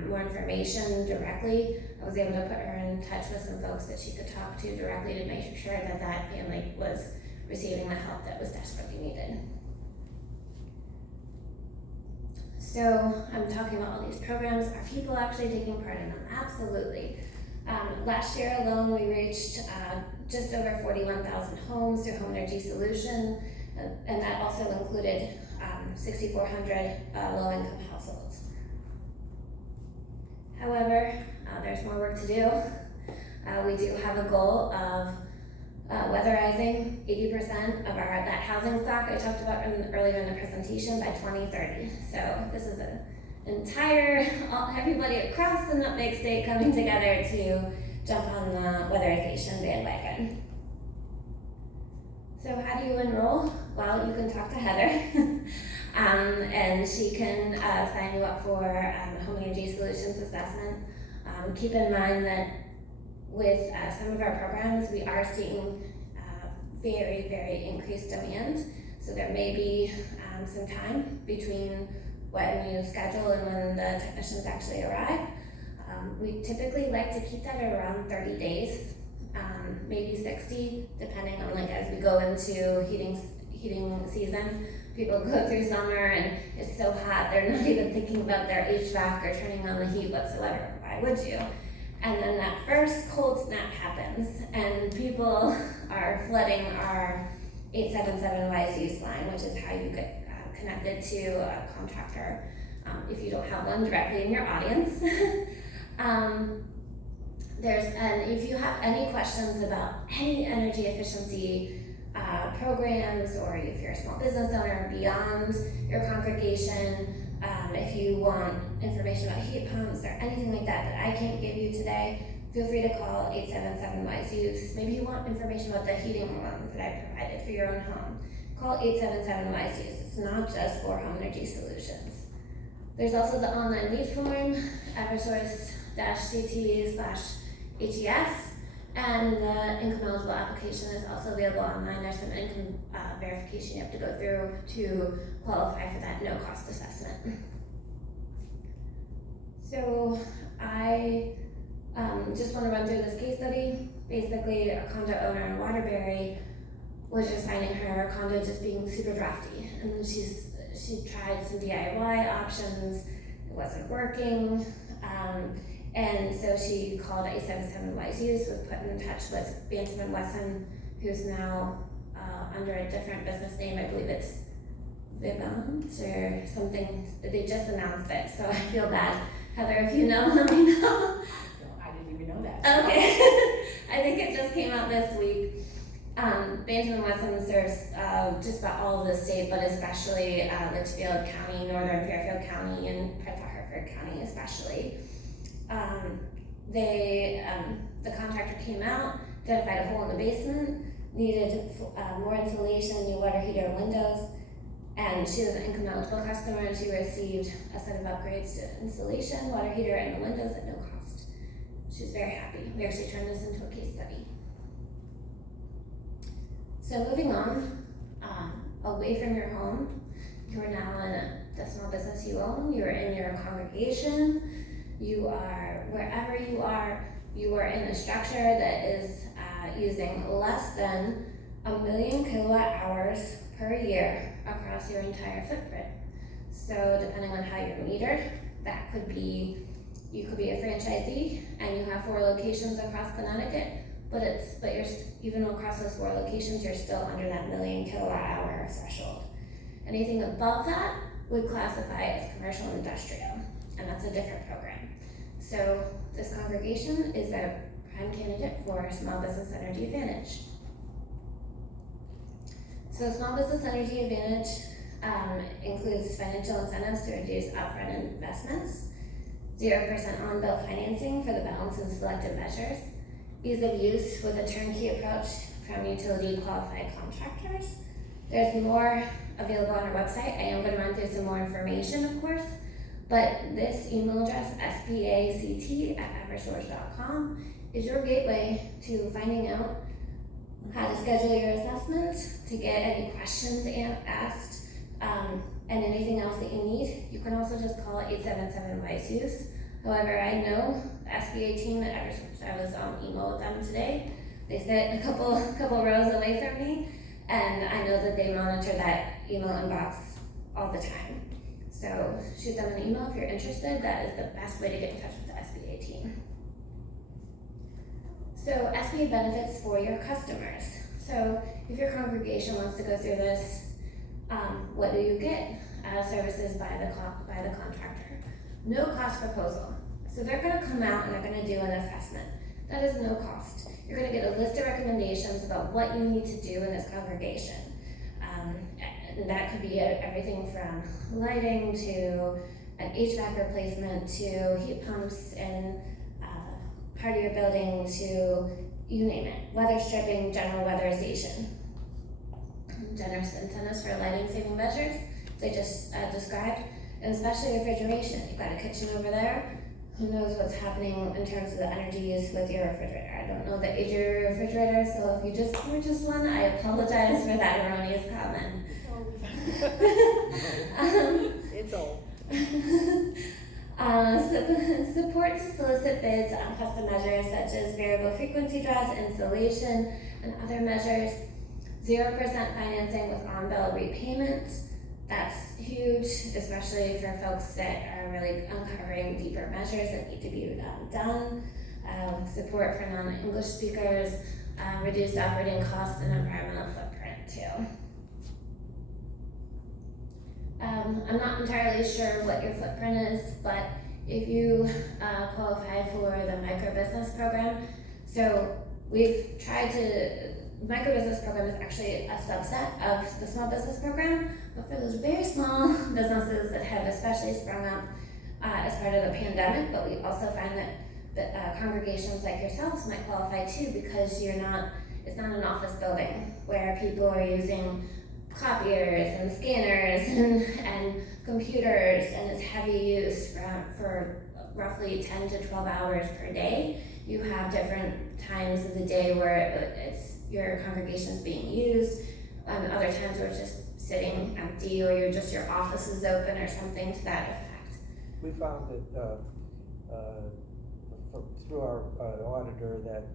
more information directly. I was able to put her in touch with some folks that she could talk to directly to make sure that that family was receiving the help that was desperately needed. So I'm talking about all these programs. Are people actually taking part in them? Absolutely. Last year alone, we reached just over 41,000 homes through Home Energy Solution, and that also included 6,400 low-income households. However, there's more work to do. We do have a goal of weatherizing 80% of that housing stock I talked about earlier in the presentation by 2030. So this is an entire, everybody across the Nutmeg State coming together to jump on the weatherization bandwagon. So how do you enroll? Well, you can talk to Heather, and she can sign you up for a Home Energy Solutions assessment. Keep in mind that with some of our programs, we are seeing very, very increased demand. So there may be some time between when you schedule and when the technicians actually arrive. We typically like to keep that around 30 days, maybe 60, depending on as we go into heating season. People go through summer and it's so hot, they're not even thinking about their HVAC or turning on the heat whatsoever. Why would you? And then that first cold snap happens and people are flooding our 877-WISE line, which is how you get connected to a contractor if you don't have one directly in your audience. And if you have any questions about any energy efficiency programs, or if you're a small business owner beyond your congregation, if you want information about heat pumps or anything like that I can't give you today, feel free to call 877-WISE-USE. Maybe you want information about the heating one that I provided for your own home. Call 877-WISE-USE. It's not just for Home Energy Solutions. There's also the online lead form, Eversource-CT/HES, and the income eligible application is also available online. There's some income verification you have to go through to qualify for that no-cost assessment. So I just want to run through this case study. Basically, a condo owner in Waterbury was just finding her condo just being super drafty, and she tried some DIY options. It wasn't working. And so she called 877-WISE-USE, was put in touch with Bantam & Wesson, who's now under a different business name. I believe it's Vivant or something. They just announced it, so I feel bad. Heather, if you know, let me know. I didn't even know that. Okay. I think it just came out this week. Bantam & Wesson serves just about all of the state, but especially Litchfield County, Northern Fairfield County, and parts of Hartford County especially. The contractor came out, identified a hole in the basement, needed more insulation, new water heater and windows, and she was an income eligible customer, and she received a set of upgrades to insulation, water heater, and the windows at no cost. She was very happy. We actually turned this into a case study. So moving on, away from your home, you are now in the small business you own, you are in your congregation, you are wherever you are in a structure that is using less than 1 million kilowatt hours per year across your entire footprint. So depending on how you're metered, that could be, you could be a franchisee and you have 4 locations across Connecticut, but you're even across those 4 locations, you're still under that 1 million kilowatt hour threshold. Anything above that would classify as commercial and industrial, and that's a different program. So this congregation is a prime candidate for Small Business Energy Advantage. So Small Business Energy Advantage includes financial incentives to reduce upfront investments, 0% on-bill financing for the balance of selected measures, ease of use with a turnkey approach from utility qualified contractors. There's more available on our website. I am going to run through some more information, of course, but this email address, spact@eversource.com, is your gateway to finding out how to schedule your assessment, to get any questions asked, and anything else that you need. You can also just call 877-WISE-USE. However, I know the SBA team at Eversource, I was on email with them today. They sit a couple rows away from me, and I know that they monitor that email inbox all the time. So shoot them an email if you're interested. That is the best way to get in touch with the SBA team. So SBA benefits for your customers. So if your congregation wants to go through this, what do you get? Services by the contractor. No cost proposal. So they're going to come out and they're going to do an assessment. That is no cost. You're going to get a list of recommendations about what you need to do in this congregation. And that could be everything from lighting to an HVAC replacement to heat pumps in part of your building to you name it. Weather stripping, general weatherization. Generous incentives for lighting saving measures, they just described, and especially refrigeration. You've got a kitchen over there. Who knows what's happening in terms of the energy use with your refrigerator? I don't know the age of your refrigerator, so if you just purchased one, I apologize for that erroneous comment. It's old. Support to solicit bids on custom measures such as variable frequency draws, insulation, and other measures. 0% financing with on-bill repayment. That's huge, especially for folks that are really uncovering deeper measures that need to be done. Support for non-English speakers, reduced operating costs and environmental footprint too. I'm not entirely sure what your footprint is, but if you qualify for the microbusiness program, so we've tried to. Microbusiness program is actually a subset of the small business program, but for those very small businesses that have especially sprung up as part of the pandemic, but we also find that congregations like yourselves might qualify too, because it's not an office building where people are using copiers and scanners and computers, and it's heavy use for roughly 10 to 12 hours per day. You have different times of the day where your congregation is being used, other times where it's just sitting empty, or your office is open or something to that effect. We found that through our auditor that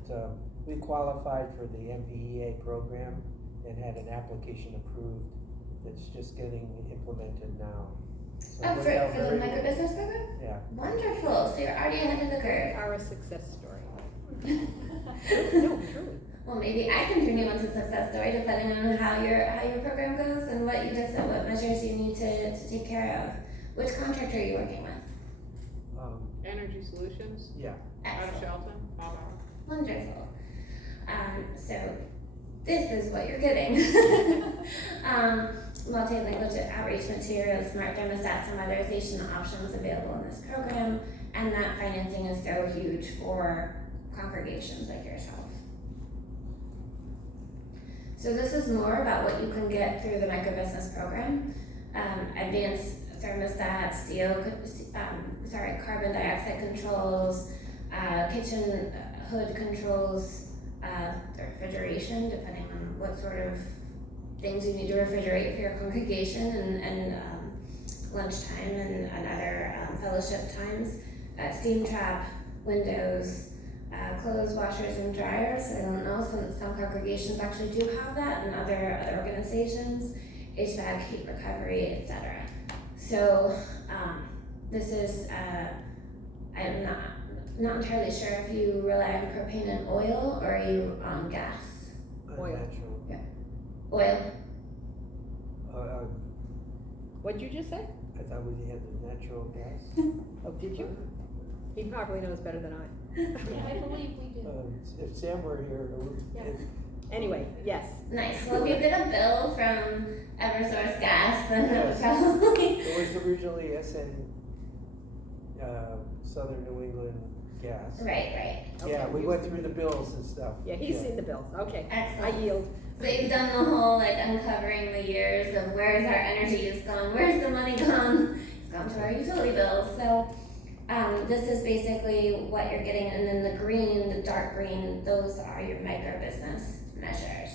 we qualified for the MPEA program and had an application approved that's just getting implemented now. So Oh, we're for now the very- microbusiness program? Yeah. Wonderful, so you're already ahead of the curve. Our success story. No, truly. Well, maybe I can turn you into a success story depending on how your program goes and what you just said, what measures you need to take care of. Which contractor are you working with? Energy Solutions, Yeah. out of Excellent. Shelton, Bob Hour. Wonderful. So this is what you're getting. Multi-language outreach materials, smart thermostats, and weatherization options available in this program, and that financing is so huge for congregations like yourself. So this is more about what you can get through the microbusiness program. Advanced thermostats, carbon dioxide controls, kitchen hood controls, the refrigeration, depending on what sort of things you need to refrigerate for your congregation, and lunchtime and other fellowship times, steam trap, windows, clothes washers and dryers. I don't know, some congregations actually do have that, and other organizations, HVAC, heat recovery, etc. So this is, I'm not entirely sure if you rely on propane and oil, or are you on gas? Oil. Natural. Oil. What'd you just say? I thought we had the natural gas. Oh, did you? He probably knows better than I. Yeah, I believe we do. If Sam were here, it would. Anyway, yes. Nice. Well, if you get a bill from Eversource Gas, then that would Yes. probably. It was originally Southern New England Gas. Right. Yeah, Okay, we you- went through the bills and stuff. Yeah, he's seen the bills, okay. I Excellent. yield. So you've done the whole like uncovering the years of where's our energy use gone, where's the money gone? It's gone to our utility bills. So this is basically what you're getting, and then the green, the dark green, those are your micro business measures.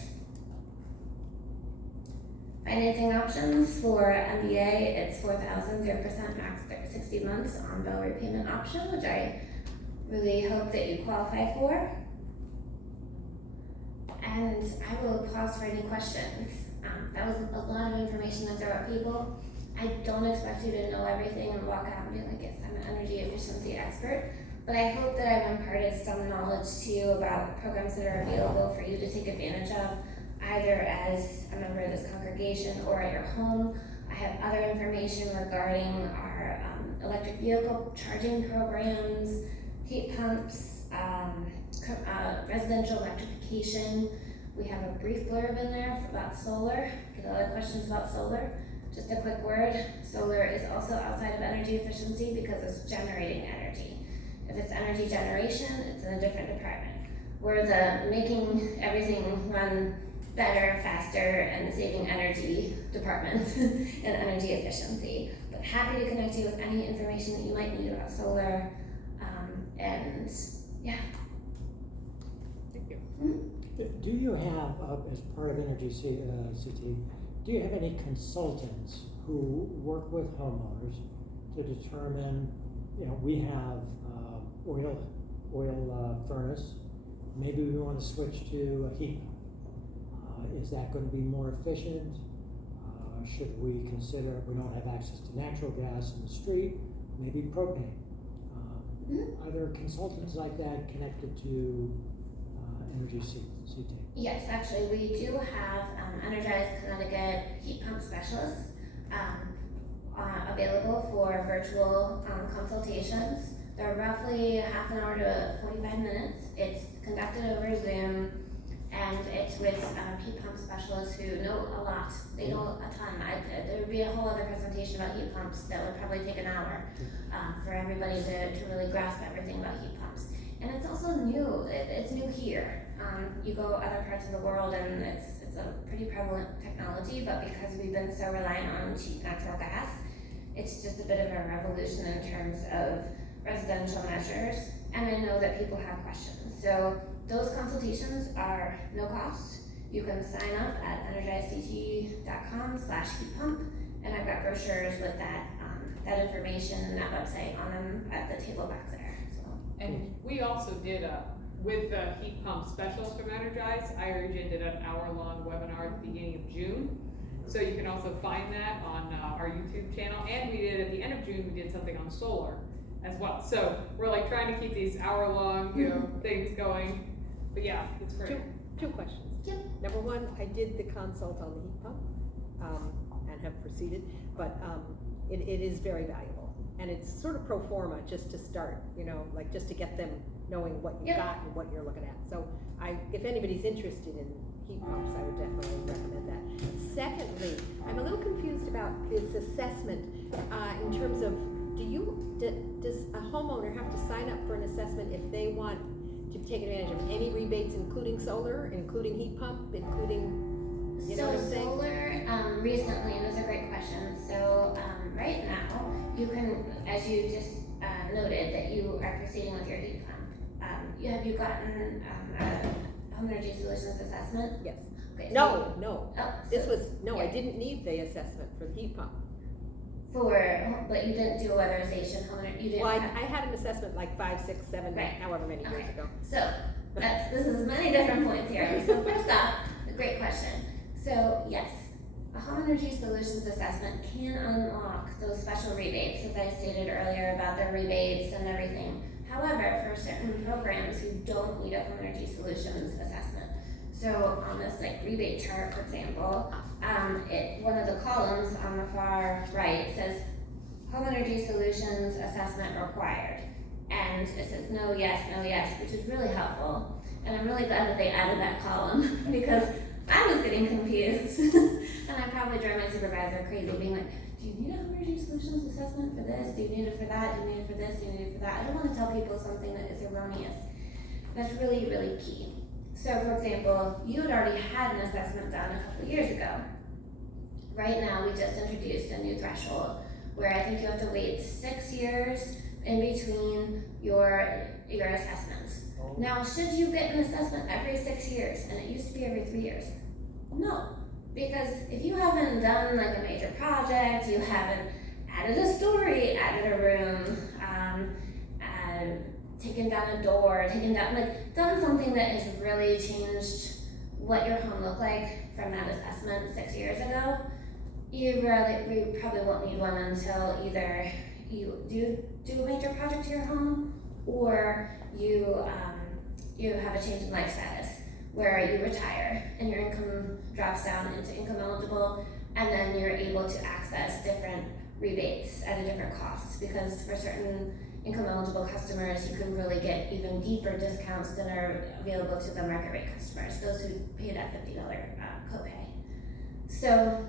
Financing options for MBA, it's 4,000, 0% max 60 months on bill repayment option, which I really hope that you qualify for. And I will pause for any questions. That was a lot of information to throw at people. I don't expect you to know everything and walk out and be like, yes, I'm an energy efficiency expert. But I hope that I've imparted some knowledge to you about programs that are available for you to take advantage of, either as a member of this congregation or at your home. I have other information regarding our electric vehicle charging programs, heat pumps, residential electrification. We have a brief blurb in there about solar. Get a lot of questions about solar. Just a quick word, solar is also outside of energy efficiency because it's generating energy. If it's energy generation, it's in a different department. We're the making everything run better, faster, and saving energy department and energy efficiency. But happy to connect you with any information that you might need about solar. And yeah. Thank you. Do you have, as part of Energy CT, do you have any consultants who work with homeowners to determine, we have oil furnace, maybe we want to switch to a heat pump. Is that going to be more efficient? Should we consider, we don't have access to natural gas in the street, maybe propane? Are there consultants like that connected to Energy CT? Yes, actually, we do have Energize Connecticut heat pump specialists available for virtual consultations. They're roughly half an hour to 45 minutes. It's conducted over Zoom, and it's with heat pump specialists who know a lot. They know a ton. There would be a whole other presentation about heat pumps that would probably take an hour for everybody to really grasp everything about heat pumps. And it's also new. It's new here. You go other parts of the world and it's a pretty prevalent technology, but because we've been so reliant on cheap natural gas, it's just a bit of a revolution in terms of residential measures. And I know that people have questions. So those consultations are no cost. You can sign up at energizect.com/heatpump, and I've got brochures with that information and that website on them at the table back there. So. And we also did with the heat pump specialist from Energize, iRegen did an hour-long webinar at the beginning of June. So you can also find that on our YouTube channel. And we did, at the end of June, we did something on solar as well. So we're like trying to keep these hour-long, things going. But yeah, it's great. Two questions. Yep. Number one, I did the consult on the heat pump, and have proceeded, but it is very valuable. And it's sort of pro forma just to start, like just to get them knowing what you Yep. got and what you're looking at. So if anybody's interested in heat pumps, I would definitely recommend that. Secondly, I'm a little confused about this assessment in terms of, does a homeowner have to sign up for an assessment if they want to take advantage of any rebates, including solar, including heat pump, including, you know what I'm saying? Solar, recently, and it's a great question. So right now, you can, as you just noted, that you are proceeding with your heat pump. Have you gotten a home energy solutions assessment? Yes. Okay, No. Oh, This so was, I yeah. didn't need the assessment for the heat pump. but you didn't do a weatherization, you didn't Well, I have, had an assessment like 5, 6, 7, Right. however many years Okay. ago. so, this is many different points here. So first off, a great question. So yes, a home energy solutions assessment can unlock those special rebates, as I stated earlier about the rebates and everything. However, for certain programs, you don't need a home energy solutions assessment. So on this like rebate chart, for example, one of the columns on the far right says home energy solutions assessment required. And it says no, yes, which is really helpful. And I'm really glad that they added that column because I was getting confused. And I probably drove my supervisor crazy being like, do you need a home energy solutions assessment for this? Do you need it for that? Do you need it for this? Do you need it for that? I don't want to tell people something that is erroneous. That's really, really key. So for example, you had already had an assessment done a couple of years ago. Right now, we just introduced a new threshold where I think you have to wait 6 years in between your assessments. Now, should you get an assessment every 6 years, and it used to be every 3 years? No, because if you haven't done like a major project, you haven't added a story, added a room, taken down a door, done something that has really changed what your home looked like from that assessment 6 years ago, you probably won't need one until either you do a major project to your home or you have a change in life status where you retire and your income drops down into income eligible, and then you're able to access different rebates at a different cost, because for certain income eligible customers you can really get even deeper discounts than are available to the market rate customers, those who pay that $50 copay. So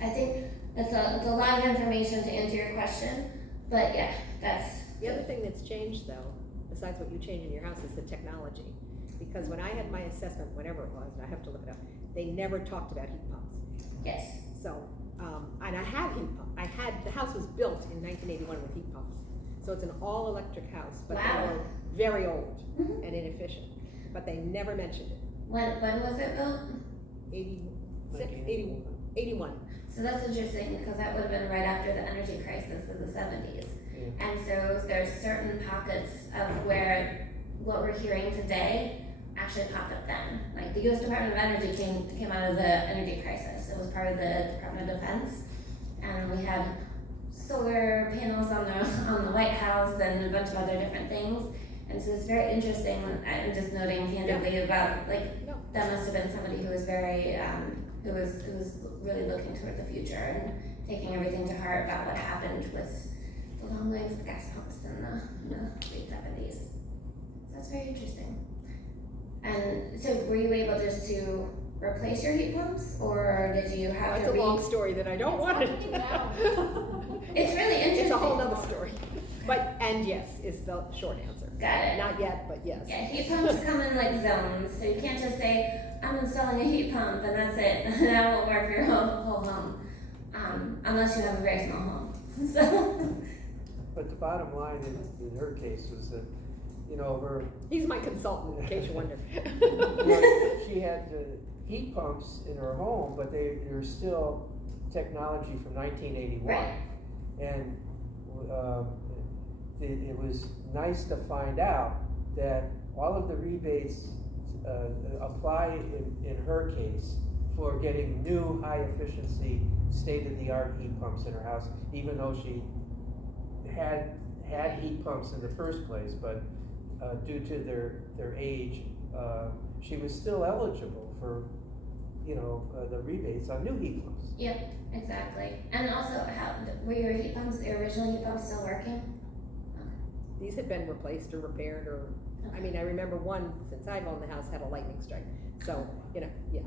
I think it's a lot of information to answer your question, but yeah, that's The other thing that's changed though, besides what you change in your house, is the technology. Because when I had my assessment, whenever it was, and I have to look it up, they never talked about heat pumps. yes. So, and I have heat pumps. The house was built in 1981 with heat pumps. So it's an all-electric house, but Wow. they were very old Mhm. and inefficient. But they never mentioned it. When was it built? 81. So that's interesting because that would have been right after the energy crisis of the 70s. Yeah. And so there's certain pockets of where what we're hearing today actually popped up then. Like the U.S. Department of Energy came out of the energy crisis. It was part of the Department of Defense, and we had solar panels on the White House and a bunch of other different things. And so it's very interesting. I'm just noting candidly about that must have been somebody who was very who was really looking toward the future and taking everything to heart about what happened with the long legs of gas pumps in the late 70s. So that's very interesting. And so were you able just to replace your heat pumps, or did you have That's to a long story that I don't want to. It's really interesting. It's a whole other story. But, and yes, is the short answer. Got it. Not yet, but yes. Yeah, heat pumps come in like zones, so you can't just say, I'm installing a heat pump and that's it. That won't work for your whole home, unless you have a very small home. So. But the bottom line in her case was that, her. He's my consultant, in case you wonder. She had heat pumps in her home, but they're still technology from 1981. Right. And it was nice to find out that all of the rebates apply in her case for getting new high efficiency state-of-the-art heat pumps in her house, even though she had heat pumps in the first place, but due to their age, she was still eligible for the rebates on new heat pumps. Yep, exactly. And also, were your heat pumps, the original heat pumps, still working? These had been replaced or repaired or, I mean, I remember one, since I've owned the house, had a lightning strike. So, yeah,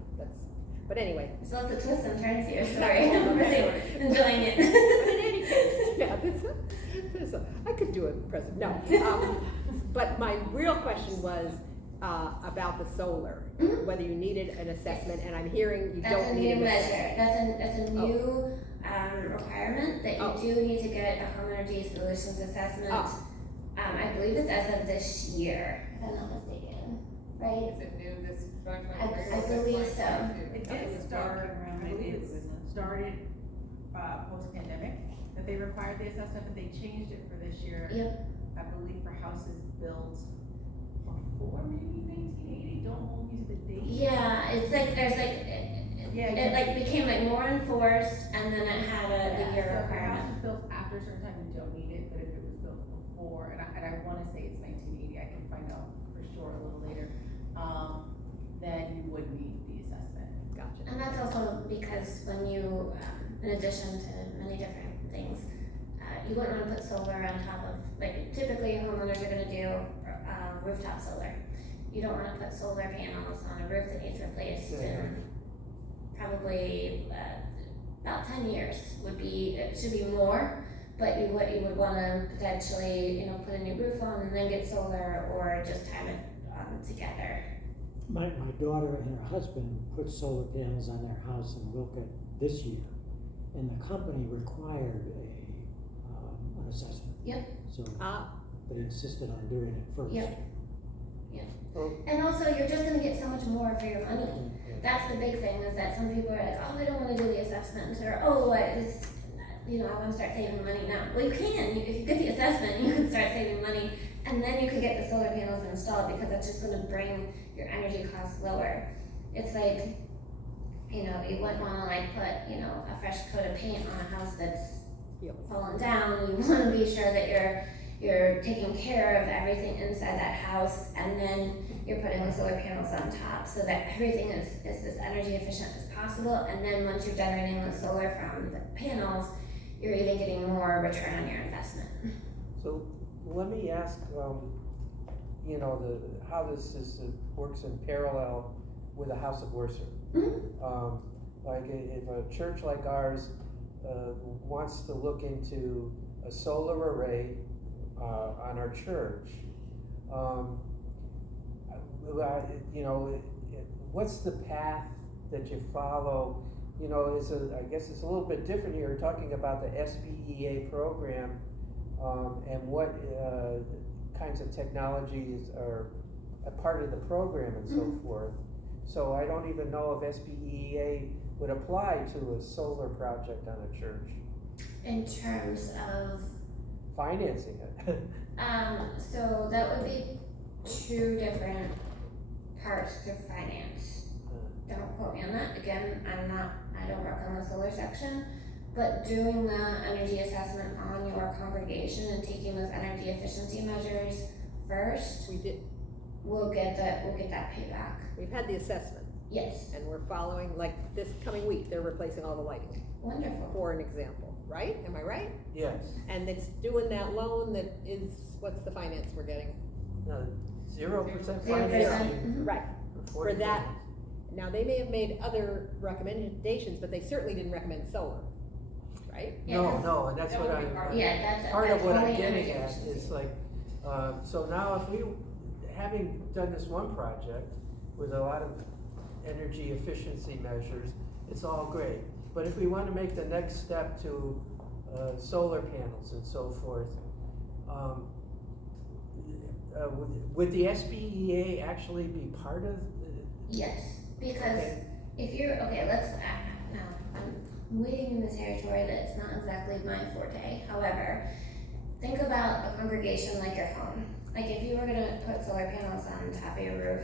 but anyway. So lots of twists and turns here, sorry. I'm really enjoying it. But in any case, yeah, I could do a present, no. But my real question was about the solar, whether you needed an assessment, and I'm hearing you don't need an assessment. That's a new requirement that you do need to get a home energy solutions assessment. I believe it's as of this year, if I'm not mistaken, right? Is it new this 2023? I believe so. It did start, I believe it started post-pandemic, that they required the assessment, but they changed it for this year. Yep. I believe for houses built before maybe 1980, don't hold me to the date. Yeah, it's like there's like it like became like more enforced, and then it had the year So if your house requirement. was built after a certain time, you don't need it, but if it was built before, and I wanna say it's 1980, I can find out for sure a little later. then you would need the assessment. Gotcha. And that's also because when you, in addition to many different things, you wouldn't wanna put solar on top of, like typically homeowners are gonna do rooftop solar. You don't wanna put solar panels on a roof that needs replaced in probably about 10 years would be, it should be more, but you would wanna potentially, you know, put a new roof on and then get solar or just have it together. My daughter and her husband put solar panels on their house in Wilkett this year, and the company required an assessment. Yep. So Ah, they insisted on doing it first. Yep. Well, And also, you're just gonna get so much more for your money. That's the big thing, is that some people are like, oh, I don't wanna do the assessment, or, oh, I wanna start saving money now. Well, you can, if you get the assessment, you can start saving money, and then you can get the solar panels installed, because that's just gonna bring your energy costs lower. It's like, you know, you wouldn't wanna like put, you know, a fresh coat of paint on a house that's Yep. fallen down. You wanna be sure that you're taking care of everything inside that house, and then you're putting the solar panels on top, so that everything is as energy efficient as possible, and then once you're generating the solar from the panels, you're even getting more return on your investment. So let me ask, you know, how this works in parallel with a house of worship. Mhm. Like if a church like ours wants to look into a solar array on our church, you know, what's the path that you follow? You know, I guess it's a little bit different here. We're talking about the SBEA program, and what kinds of technologies are a part of the program and so forth. So I don't even know if SBEA would apply to a solar project on a church. In terms of, Financing it. so that would be two different parts to finance. Don't quote me on that, again, I don't work on the solar section, but doing the energy assessment on your congregation and taking those energy efficiency measures first, we did, we'll get that payback. we've had the assessment, Yes, and we're following, like, this coming week, they're replacing all the lighting, wonderful. for an example, right? Am I right? Yes. And it's doing that loan that is, what's the finance we're getting? 0% 0%, financing. mhm. Right, For for that. Now, they may have made other recommendations, but they certainly didn't recommend solar, right? Yeah, 'cause No, and that's that what would be part of Yeah, that's. part of that's what I'm only getting energy at efficiency. is like, so now if we, having done this one project with a lot of energy efficiency measures, it's all great. But if we want to make the next step to solar panels and so forth, would the SBEA actually be part of? Yes, because Okay. if you're, okay, now, I'm wading in the territory that's not exactly my forte. However, think about a congregation like your home. Like if you were gonna put solar panels on top of your roof,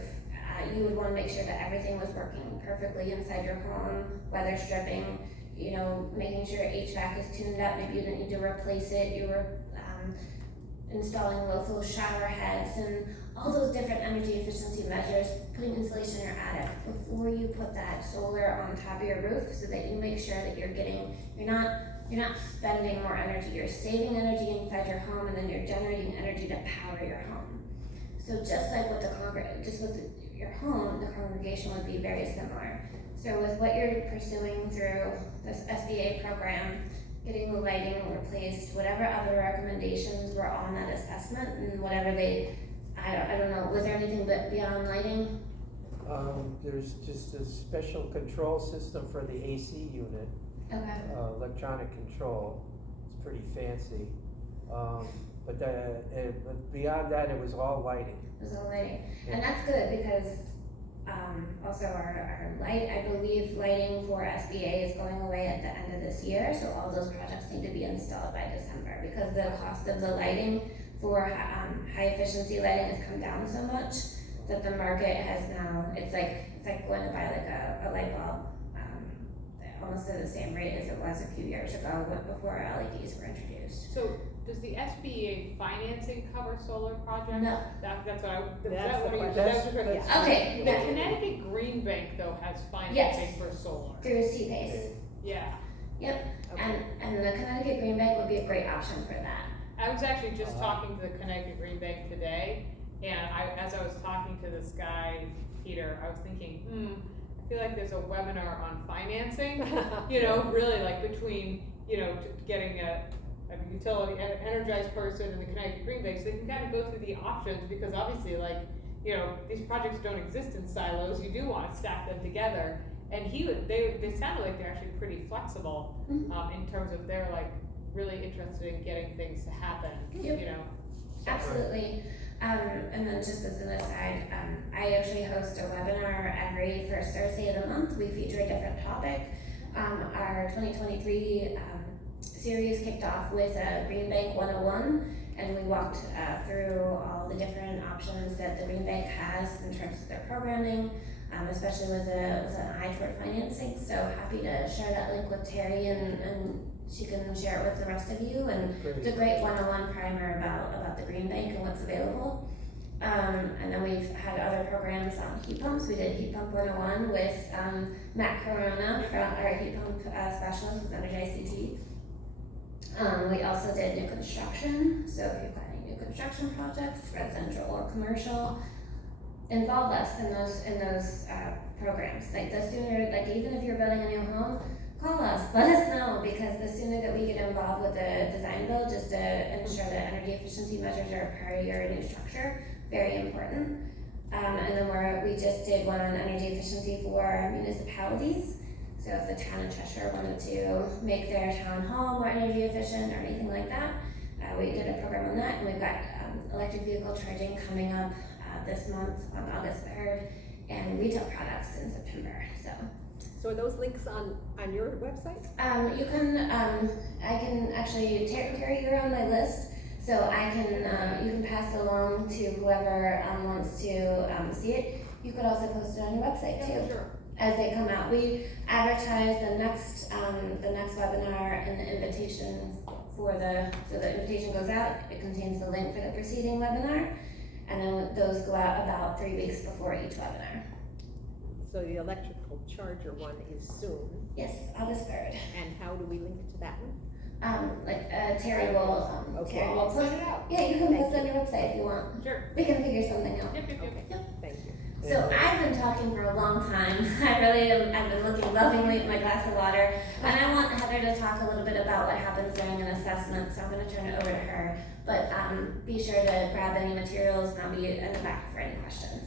you would wanna make sure that everything was working perfectly inside your home, weather stripping, you know, making sure HVAC is tuned up, maybe you didn't need to replace it, you were installing low-flow shower heads and all those different energy efficiency measures, putting insulation in your attic before you put that solar on top of your roof, so that you make sure that you're not spending more energy, you're saving energy inside your home, and then you're generating energy to power your home. So just like with your home, the congregation would be very similar. So with what you're pursuing through this SBA program, getting the lighting replaced, whatever other recommendations were on that assessment, and whatever I don't know, was there anything beyond lighting? There's just a special control system for the AC unit, Okay. electronic control. It's pretty fancy. But beyond that, it was all lighting. It was all lighting, and that's good because, also our light, I believe lighting for SBA is going away at the end of this year, so all those projects need to be installed by December, because the cost of the lighting for, high efficiency lighting has come down so much that the market has now, it's like going to buy like a light bulb, almost at the same rate as it was a few years ago, before LEDs were introduced. So does the SBA financing cover solar projects? No. That's what I, was That's that what the you, question. that's the question. That's- Okay, The yeah. Connecticut Green Bank though has financing for solar. Through CPACE. Yeah, And the Connecticut Green Bank would be a great option for that. I was actually just talking to the Connecticut Green Bank today, and as I was talking to this guy, Peter, I was thinking, I feel like there's a webinar on financing, you know, really like between, you know, getting a utility, an energized person and the Connecticut Green Bank, so they can kind of go through the options, because obviously, like, you know, these projects don't exist in silos, you do want to stack them together, and they sounded like they're actually pretty flexible, in terms of they're like really interested in getting things to happen, you know. Absolutely. And then just as an aside, I actually host a webinar every first Thursday of the month. We feature a different topic. Our 2023 series kicked off with Green Bank 101, and we walked through all the different options that the Green Bank has in terms of their programming, especially with an eye toward financing. So happy to share that link with Terry, and she can share it with the rest of you. And Great. it's a great 101 primer about the Green Bank and what's available. And then we've had other programs on heat pumps. We did Heat Pump 101 with Matt Corona, our heat pump specialist with Energize CT. We also did new construction. So if you're planning new construction projects, residential or commercial, involve us in those programs. Like the sooner, like even if you're building a new home, call us, let us know, because the sooner that we get involved with the design build, just to ensure that energy efficiency measures are part of your new structure, very important. And then we just did one on energy efficiency for municipalities. So if the town of Cheshire wanted to make their town hall more energy efficient or anything like that, we did a program on that, and we've got electric vehicle charging coming up this month on August 3rd, and retail products in September. So are those links on your website? You can, I can actually, Terry, you're on my list, so I can, you can pass along to whoever wants to see it. You could also post it on your website too. Sure. As they come out, we advertise the next webinar and the invitation so the invitation goes out, it contains the link for the preceding webinar, and then those go out about 3 weeks before each webinar. So the electrical charger one is soon, Yes, August 3rd. and how do we link to that one? Terry will, Okay. Terry will post Send it out. Yeah, you can post it on your website if you want. Sure. We can figure something out. Yep. Okay, thank you. So I've been talking for a long time. I've been looking lovingly at my glass of water, and I want Heather to talk a little bit about what happens during an assessment, so I'm gonna turn it over to her. But be sure to grab any materials, and I'll be in the back for any questions.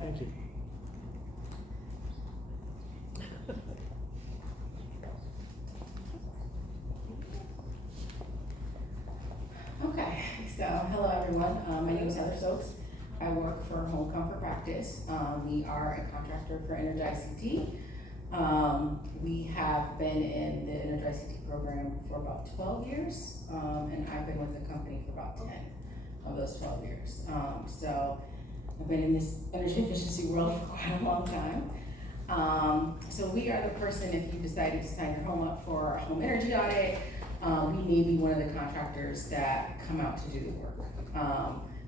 Thank you. Okay, so hello everyone. My name is Heather Stokes. I work for Home Comfort Practice. We are a contractor for Energize CT. We have been in the Energize CT program for about 12 years, and I've been with the company for about 10 of those 12 years. So I've been in this energy efficiency world for quite a long time. So we are the person, if you decided to sign your home up for a home energy audit, we may be one of the contractors that come out to do the work.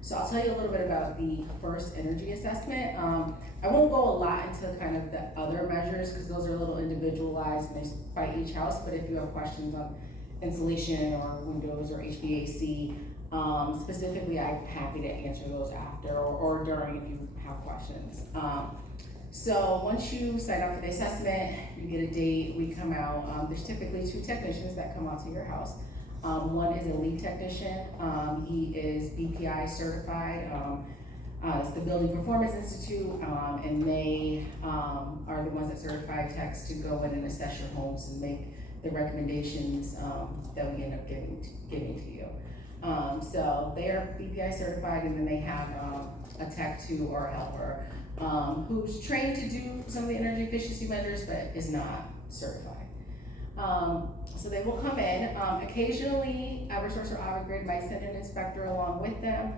So I'll tell you a little bit about the first energy assessment. I won't go a lot into kind of the other measures because those are a little individualized and they by each house, but if you have questions on insulation or windows or HVAC, specifically I'm happy to answer those after or during if you have questions. So once you sign up for the assessment, you get a date, we come out. There's typically 2 technicians that come out to your house. One is a lead technician. He is BPI certified. It's the Building Performance Institute, and they are the ones that certify techs to go in and assess your homes and make the recommendations that we end up giving to you. So they are BPI certified, and then they have a tech 2 or a helper who's trained to do some of the energy efficiency measures, but is not certified. So they will come in. Occasionally, Eversource or Avangrid might send an inspector along with them.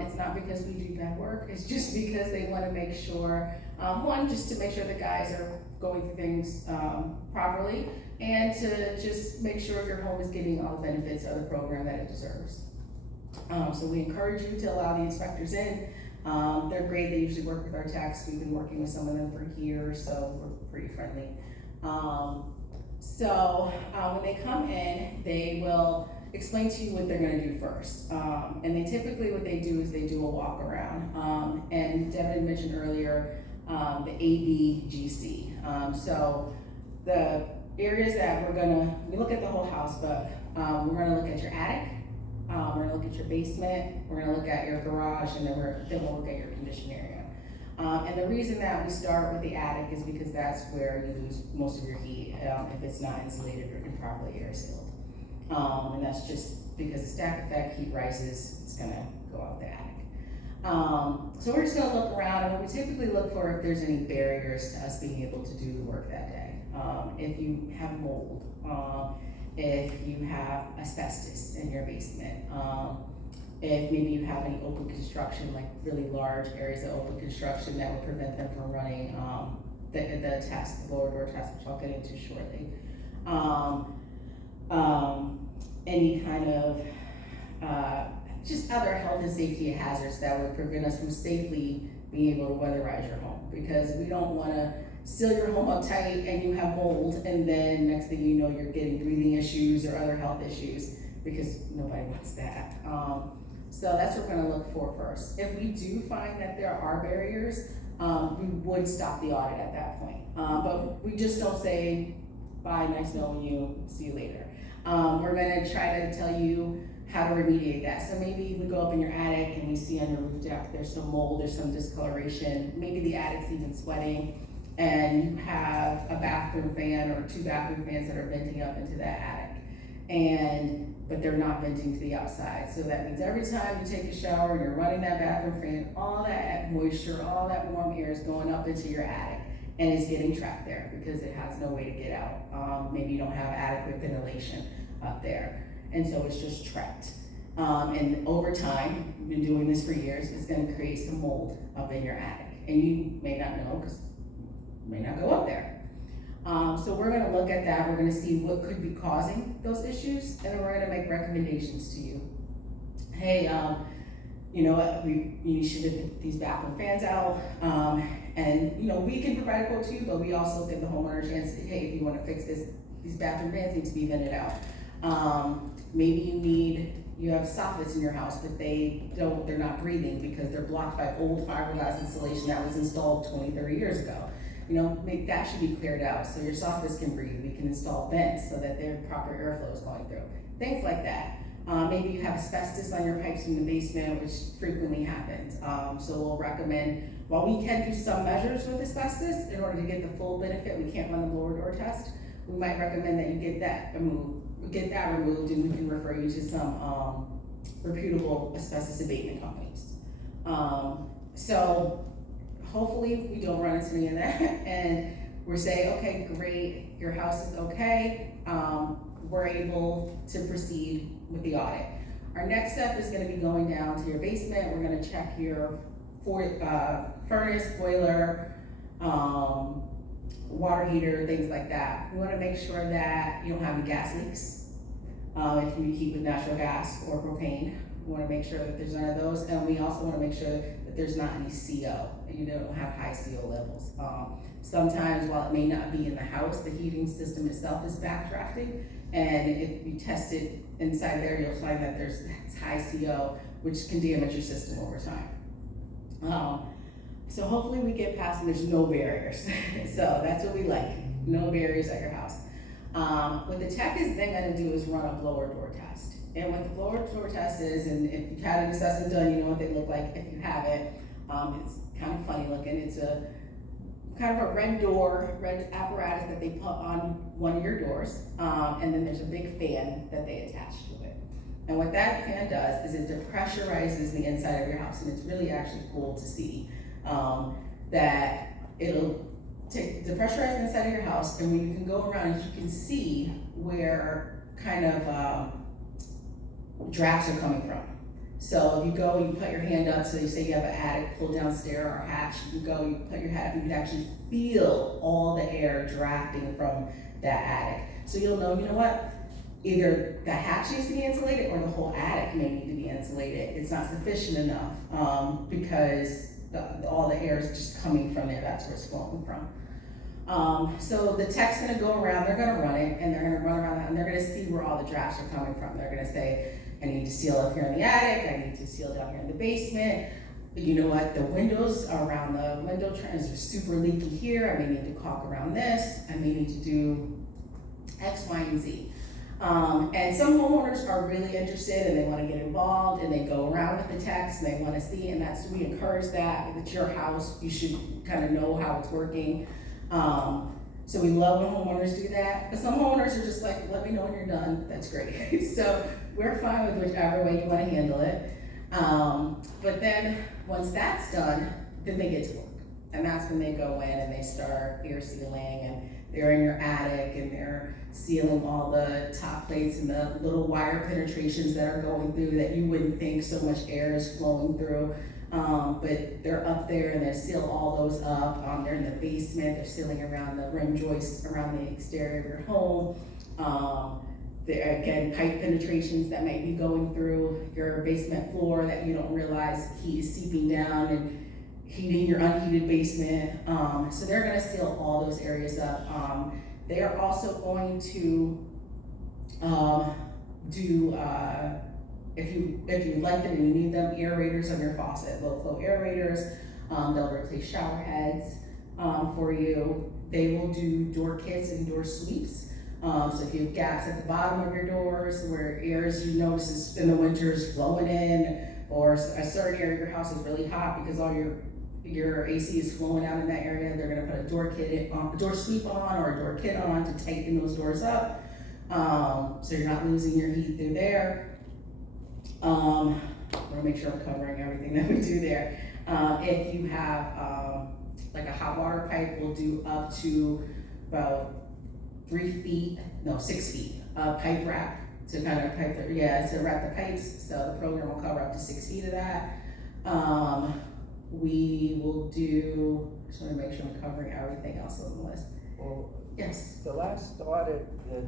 It's not because we do bad work, it's just because they want to make sure, one, just to make sure the guys are going through things properly, and to just make sure your home is getting all the benefits of the program that it deserves. So we encourage you to allow the inspectors in. They're great, they usually work with our techs, we've been working with some of them for years, so we're pretty friendly. When they come in, they will explain to you what they're gonna do first. And they typically, what they do is they do a walk around. And Devin mentioned earlier, the ABGC. So the areas that we look at the whole house, but we're gonna look at your attic, we're gonna look at your basement, we're gonna look at your garage, and then we'll look at your condition area. And the reason that we start with the attic is because that's where you lose most of your heat if it's not insulated or improperly air sealed. And that's just because the stack effect, heat rises, it's gonna go out the attic. So we're just gonna look around, and we typically look for if there's any barriers to us being able to do the work that day. If you have mold, if you have asbestos in your basement, if maybe you have any open construction, like really large areas of open construction that would prevent them from running the test, the blower door test, which I'll get into shortly. Any kind of just other health and safety hazards that would prevent us from safely being able to weatherize your home, because we don't want to seal your home up tight and you have mold, and then next thing you know you're getting breathing issues or other health issues, because nobody wants that. So that's what we're going to look for first. If we do find that there are barriers, we would stop the audit at that point. But we just don't say, bye, nice knowing you, see you later. We're going to try to tell you how to remediate that. So maybe we go up in your attic and we see on your roof deck there's some mold, there's some discoloration, maybe the attic's even sweating, and you have a bathroom fan or 2 bathroom fans that are venting up into that attic, but they're not venting to the outside. So that means every time you take a shower and you're running that bathroom fan, all that moisture, all that warm air is going up into your attic and it's getting trapped there because it has no way to get out. Maybe you don't have adequate ventilation up there, and so it's just trapped. And over time, we've been doing this for years, it's gonna create some mold up in your attic. And you may not know because you may not go up there. So we're gonna look at that, we're gonna see what could be causing those issues, and then we're gonna make recommendations to you. Hey, you know what, you should get these bathroom fans out, and you know, we can provide a quote to you, but we also give the homeowner a chance to, hey, if you wanna fix this, these bathroom fans need to be vented out. Maybe you have soffits in your house, but they're not breathing because they're blocked by old fiberglass insulation that was installed 20, 30 years ago. You know, that should be cleared out so your soffits can breathe. We can install vents so that their proper airflow is going through. Things like that. Maybe you have asbestos on your pipes in the basement, which frequently happens. So we'll recommend, while we can do some measures with asbestos, in order to get the full benefit, we can't run the blower door test. We might recommend that you get that removed, and we can refer you to some reputable asbestos abatement companies. So hopefully we don't run into any of that, and we're saying, okay, great, your house is okay, we're able to proceed with the audit. Our next step is gonna be going down to your basement. We're gonna check your furnace, boiler, water heater, things like that. We wanna make sure that you don't have any gas leaks. If you heat with natural gas or propane, we wanna make sure that there's none of those, and we also wanna make sure that there's not any CO, and you don't have high CO levels. Sometimes, while it may not be in the house, the heating system itself is backdrafting, and if you test it inside there, you'll find that there's high CO, which can damage your system over time. So hopefully we get past, and there's no barriers. So that's what we like, no barriers at your house. What the tech is then gonna do is run a blower door test. And what the blower door test is, and if you've had an assessment done, you know what they look like. If you haven't, it's kind of funny looking. It's a kind of a red apparatus that they put on one of your doors, and then there's a big fan that they attach to it. And what that fan does is it depressurizes the inside of your house, and it's really actually cool to see that it'll depressurize the inside of your house, and when you can go around, you can see where kind of drafts are coming from. So if you go, you put your hand up, so you say you have an attic, pull down stair or hatch, you go, you put your hand up, you can actually feel all the air drafting from that attic. So you'll know, you know what, either the hatch needs to be insulated or the whole attic may need to be insulated. It's not sufficient enough, because all the air is just coming from there, that's where it's flowing from. So the tech's gonna go around, they're gonna run it, and they're gonna run around that, and they're gonna see where all the drafts are coming from. They're gonna say, I need to seal up here in the attic, I need to seal down here in the basement. You know what, the windows around the window trends are super leaky here, I may need to caulk around this, I may need to do X, Y, and Z. And some homeowners are really interested and they wanna get involved and they go around with the techs and they wanna see, and we encourage that. If it's your house, you should kind of know how it's working. So we love when homeowners do that, but some homeowners are just like, let me know when you're done, that's great. So we're fine with whichever way you wanna handle it. But then, once that's done, then they get to work. And that's when they go in and they start air sealing, and they're in your attic and they're sealing all the top plates and the little wire penetrations that are going through that you wouldn't think so much air is flowing through. But they're up there and they seal all those up. They're in the basement, they're sealing around the rim joists around the exterior of your home. Again, pipe penetrations that might be going through your basement floor that you don't realize heat is seeping down and heating your unheated basement. So they're gonna seal all those areas up. They are also going to do, if you like them and you need them, aerators on your faucet, low flow aerators. They'll replace shower heads for you. They will do door kits and door sweeps. So if you have gaps at the bottom of your doors where air, as you notice, is in the winters flowing in, or a certain area of your house is really hot because all your AC is flowing out in that area, they're gonna put a door sweep on or a door kit on to tighten those doors up, so you're not losing your heat through there. I wanna make sure I'm covering everything that we do there. If you have like a hot water pipe, we'll do up to about 6 feet pipe wrap to kind of wrap the pipes. So the program will cover up to 6 feet of that. We will do, just want to make sure I'm covering everything else on the list. Well, Yes. the last audit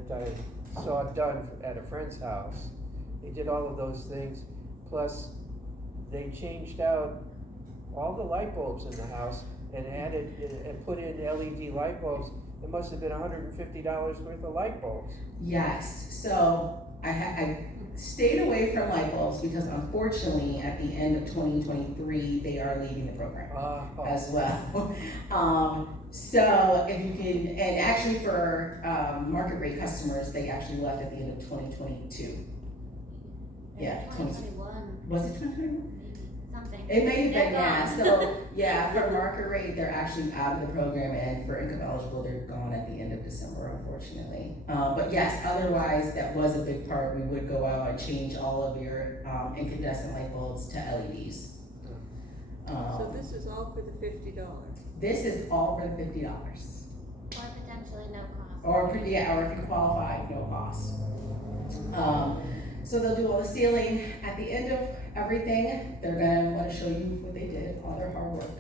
that I saw done at a friend's house, they did all of those things, plus they changed out all the light bulbs in the house and added and put in LED light bulbs. It must have been $150 worth of light bulbs. Yes, so I stayed away from light bulbs because unfortunately at the end of 2023, they are leaving the program as well. So if you can, and actually for market rate customers, they actually left at the end of 2022. Yeah, 2021. Was it 2021? Something. It may have They're been, yeah, gone. so, yeah, for market rate, they're actually out of the program, and for income eligible, they're gone at the end of December, unfortunately. But yes, otherwise, that was a big part, we would go out and change all of your incandescent light bulbs to LEDs. So this is all for the $50? This is all for the $50. Or potentially no cost. Or if you qualify, no cost. So they'll do all the sealing. At the end of everything, they're gonna wanna show you what they did, all their hard work.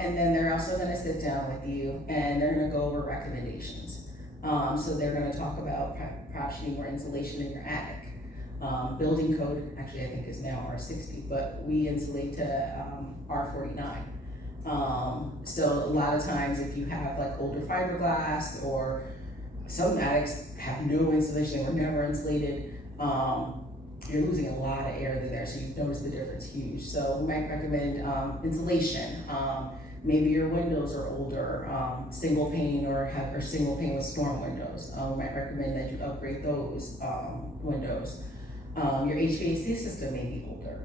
And then they're also gonna sit down with you and they're gonna go over recommendations. So they're gonna talk about perhaps you need more insulation in your attic. Building code, actually I think is now R60, but we insulate to R49. So a lot of times if you have like older fiberglass, or some attics have no insulation, they were never insulated, you're losing a lot of air through there, so you notice the difference huge. So we might recommend insulation. Maybe your windows are older, single pane or single pane with storm windows. We might recommend that you upgrade those windows. Your HVAC system may be older,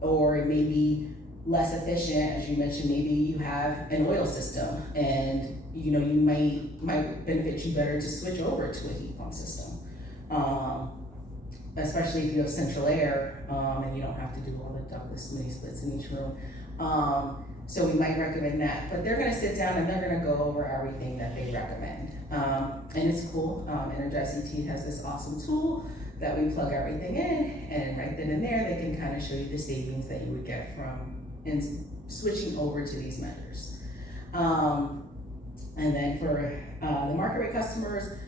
or it may be less efficient. As you mentioned, maybe you have an oil system, and you might benefit you better to switch over to a heat pump system. Especially if you have central air, and you don't have to do all the ductless mini splits in each room. So we might recommend that, but they're gonna sit down and they're gonna go over everything that they recommend. And it's cool, Energize CT has this awesome tool that we plug everything in, and right then and there, they can kind of show you the savings that you would get from switching over to these vendors. And then for the market rate customers,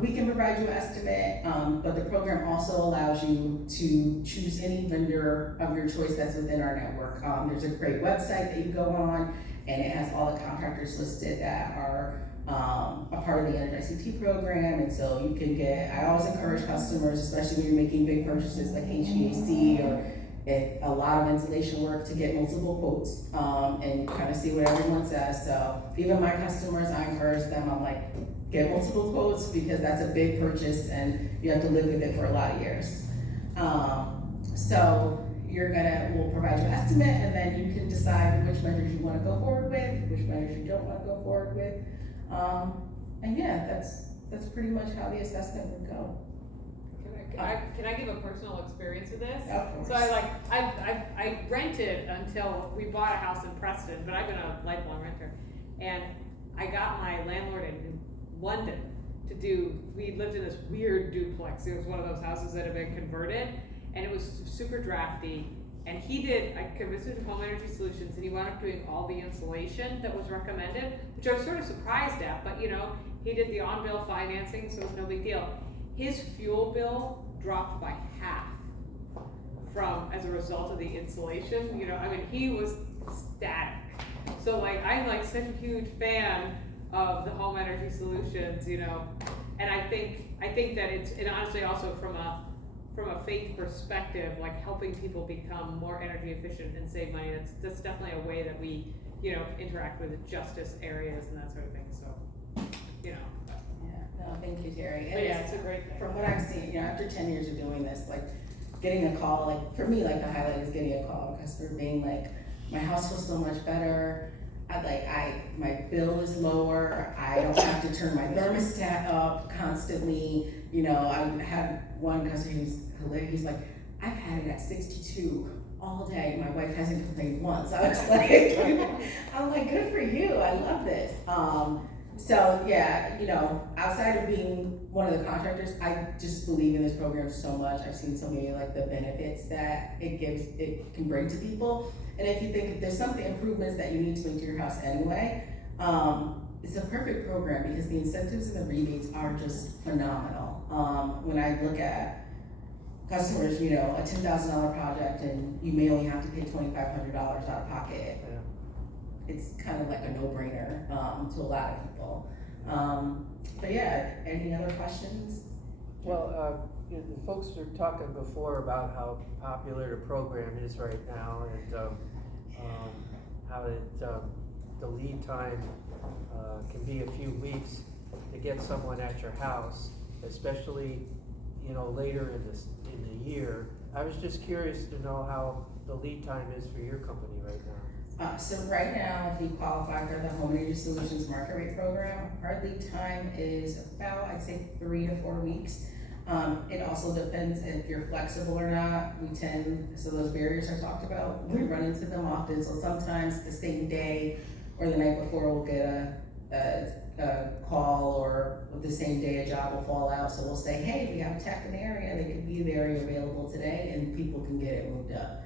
we can provide you an estimate, but the program also allows you to choose any vendor of your choice that's within our network. There's a great website that you go on, and it has all the contractors listed that are a part of the Energize CT program. And so you can get, I always encourage customers, especially when you're making big purchases like HVAC or a lot of insulation work, to get multiple quotes and kind of see what everyone says. So even my customers, I encourage them, I'm like, get multiple quotes, because that's a big purchase and you have to live with it for a lot of years. So we'll provide you an estimate, and then you can decide which vendors you want to go forward with, which vendors you don't want to go forward with. And yeah, that's pretty much how the assessment would go. Can I give a personal experience with this? Of course. So I rented until we bought a house in Preston, but I've been a lifelong renter. And I got my landlord in London we lived in this weird duplex. It was one of those houses that had been converted, and it was super drafty. And I convinced him to Home Energy Solutions, and he wound up doing all the insulation that was recommended, which I was sort of surprised at, but he did the on-bill financing, so it was no big deal. His fuel bill dropped by half as a result of the insulation. He was ecstatic. So I'm such a huge fan of the Home Energy Solutions, and I think that and honestly also from a faith perspective, helping people become more energy efficient and save money, that's definitely a way that we, interact with justice areas and that sort of thing, so, Yeah, no, thank you, Terry. But yeah, it's a great thing. From what I've seen, after 10 years of doing this, getting a call, for me, the highlight is getting a call, customer being my house feels so much better. My bill is lower. I don't have to turn my thermostat up constantly. I had one customer who's hilarious. He's like, I've had it at 62 all day. My wife hasn't complained once. I was like, I'm like, good for you. I love this. So yeah, outside of being one of the contractors, I just believe in this program so much. I've seen so many the benefits that it can bring to people. And if you think there's something improvements that you need to make to your house anyway, it's a perfect program because the incentives and the rebates are just phenomenal. When I look at customers, a $10,000 project and you may only have to pay $2,500 out of pocket. Yeah. It's kind of like a no-brainer to a lot of people. But yeah, any other questions? Well, the folks were talking before about how popular the program is right now, and how the lead time can be a few weeks to get someone at your house, especially later in the year. I was just curious to know how the lead time is for your company right now. So right now, if you qualify for the Home Energy Solutions Market Rate Program, our lead time is about, I'd say, 3 to 4 weeks. It also depends if you're flexible or not. So those barriers I talked about, we run into them often. So sometimes the same day or the night before we'll get a call, or the same day a job will fall out. So we'll say, hey, we have a tech in the area, they could be the area available today, and people can get it moved up.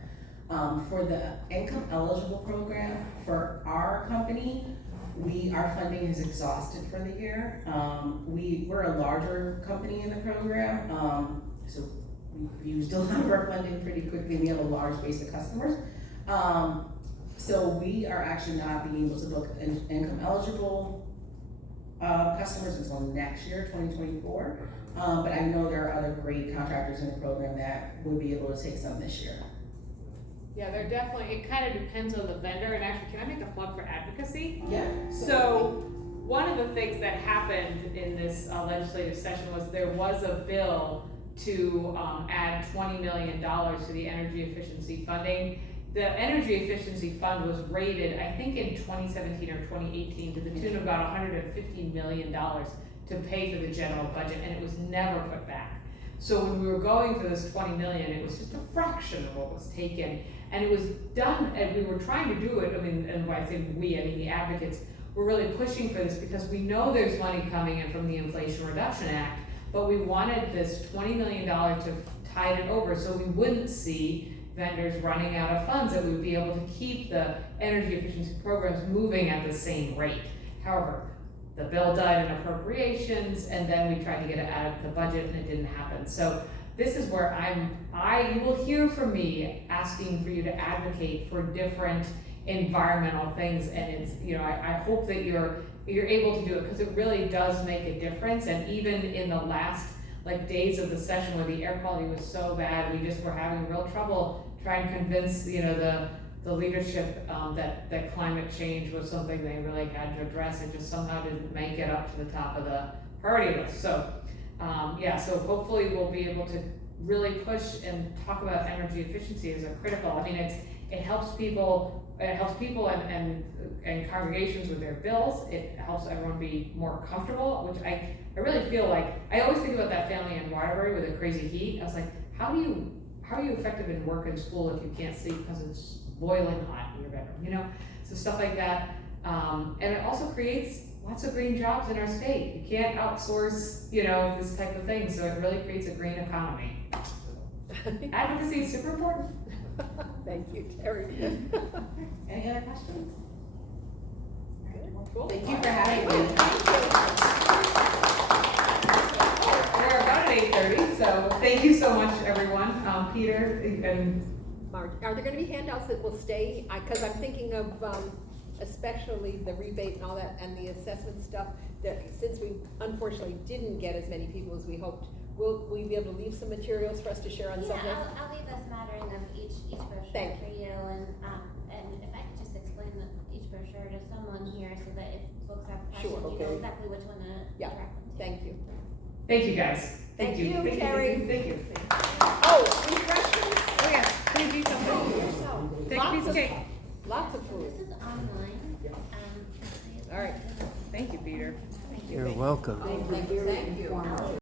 For the income eligible program, for our company, our funding is exhausted for the year. We're a larger company in the program, so we used a lot of our funding pretty quickly. We have a large base of customers. So we are actually not being able to book income eligible customers until next year, 2024. But I know there are other great contractors in the program that would be able to take some this year. Yeah, they're definitely, it kind of depends on the vendor, and actually, can I make a plug for advocacy? Yeah. So, one of the things that happened in this legislative session was there was a bill to add $20 million to the energy efficiency funding. The energy efficiency fund was rated, I think in 2017 or 2018, to the tune of about $150 million to pay for the general budget, and it was never put back. So when we were going for this 20 million, it was just a fraction of what was taken. And it was done, and we were trying to do it, and when I say we, I mean the advocates, were really pushing for this because we know there's money coming in from the Inflation Reduction Act, but we wanted this $20 million to tide it over so we wouldn't see vendors running out of funds, that we would be able to keep the energy efficiency programs moving at the same rate. However, the bill died in appropriations, and then we tried to get it added to the budget and it didn't happen. So this is where you will hear from me asking for you to advocate for different environmental things, and it's, I hope that you're able to do it, because it really does make a difference. And even in the last days of the session where the air quality was so bad, we just were having real trouble trying to convince, the leadership that climate change was something they really had to address. It just somehow didn't make it up to the top of the priority list. So, so hopefully we'll be able to really push and talk about energy efficiency as a critical. I mean, it helps people. It helps people and congregations with their bills. It helps everyone be more comfortable, which I really feel like, I always think about that family in Waterbury with the crazy heat. I was like, how are you effective in work and school if you can't sleep because it's boiling hot in your bedroom, So stuff like that. And it also creates lots of green jobs in our state. You can't outsource, this type of thing. So it really creates a green economy. Advocacy is super important. Thank you, Terry. Any other questions? Cool. Thank you for having me. We're about at 8:30, so thank you so much, everyone. Peter and Are there gonna be handouts that will stay? Cause I'm thinking of, especially the rebate and all that, and the assessment stuff, that since we unfortunately didn't get as many people as we hoped, will we be able to leave some materials for us to share on Yeah, Sunday? I'll leave a smattering of each brochure Thank for you, and if I could just explain each brochure to someone here, so that if folks have Sure, questions, you know okay. exactly which one to Yeah. direct them to. Thank you. thank you guys. Thank you, Terry. Thank you. Oh, refreshments? Oh yeah, please eat something. Take a Lots piece of of- cake. Lots of food. This is online. All right. Thank you, Peter. You're welcome. Thank you.